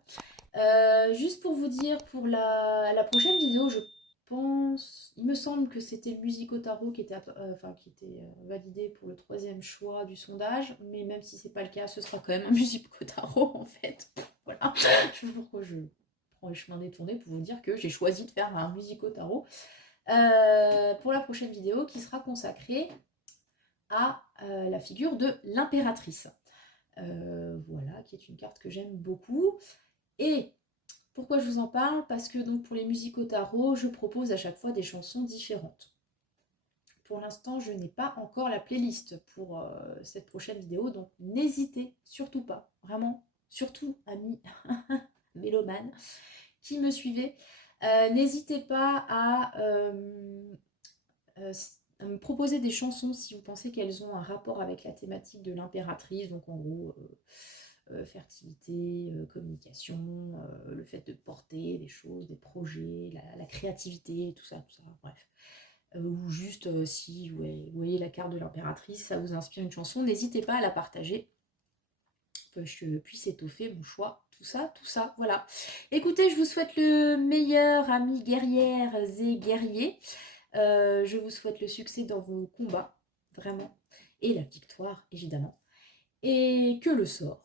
Juste pour vous dire, pour la prochaine vidéo, je pense, il me semble que c'était le Musico Tarot qui était, validé pour le 3e choix du sondage, mais même si c'est pas le cas, ce sera quand même un Musico Tarot en fait. Voilà, je sais pas pourquoi je prends le chemin détourné pour vous dire que j'ai choisi de faire un Musico Tarot pour la prochaine vidéo qui sera consacrée à la figure de l'impératrice. Voilà, qui est une carte que j'aime beaucoup. Et pourquoi je vous en parle? Parce que donc pour les musiques au tarot, je propose à chaque fois des chansons différentes. Pour l'instant, je n'ai pas encore la playlist pour cette prochaine vidéo, donc n'hésitez surtout pas, vraiment, surtout amis mélomanes qui me suivez, n'hésitez pas à me proposer des chansons si vous pensez qu'elles ont un rapport avec la thématique de l'impératrice, donc en gros fertilité, communication, le fait de porter des choses, des projets, la créativité, tout ça, bref. Ou juste si vous voyez la carte de l'impératrice, ça vous inspire une chanson, n'hésitez pas à la partager, que je puisse étoffer mon choix, tout ça, voilà. Écoutez, je vous souhaite le meilleur, amis guerrières et guerriers. Je vous souhaite le succès dans vos combats, vraiment, et la victoire, évidemment. Et que le sort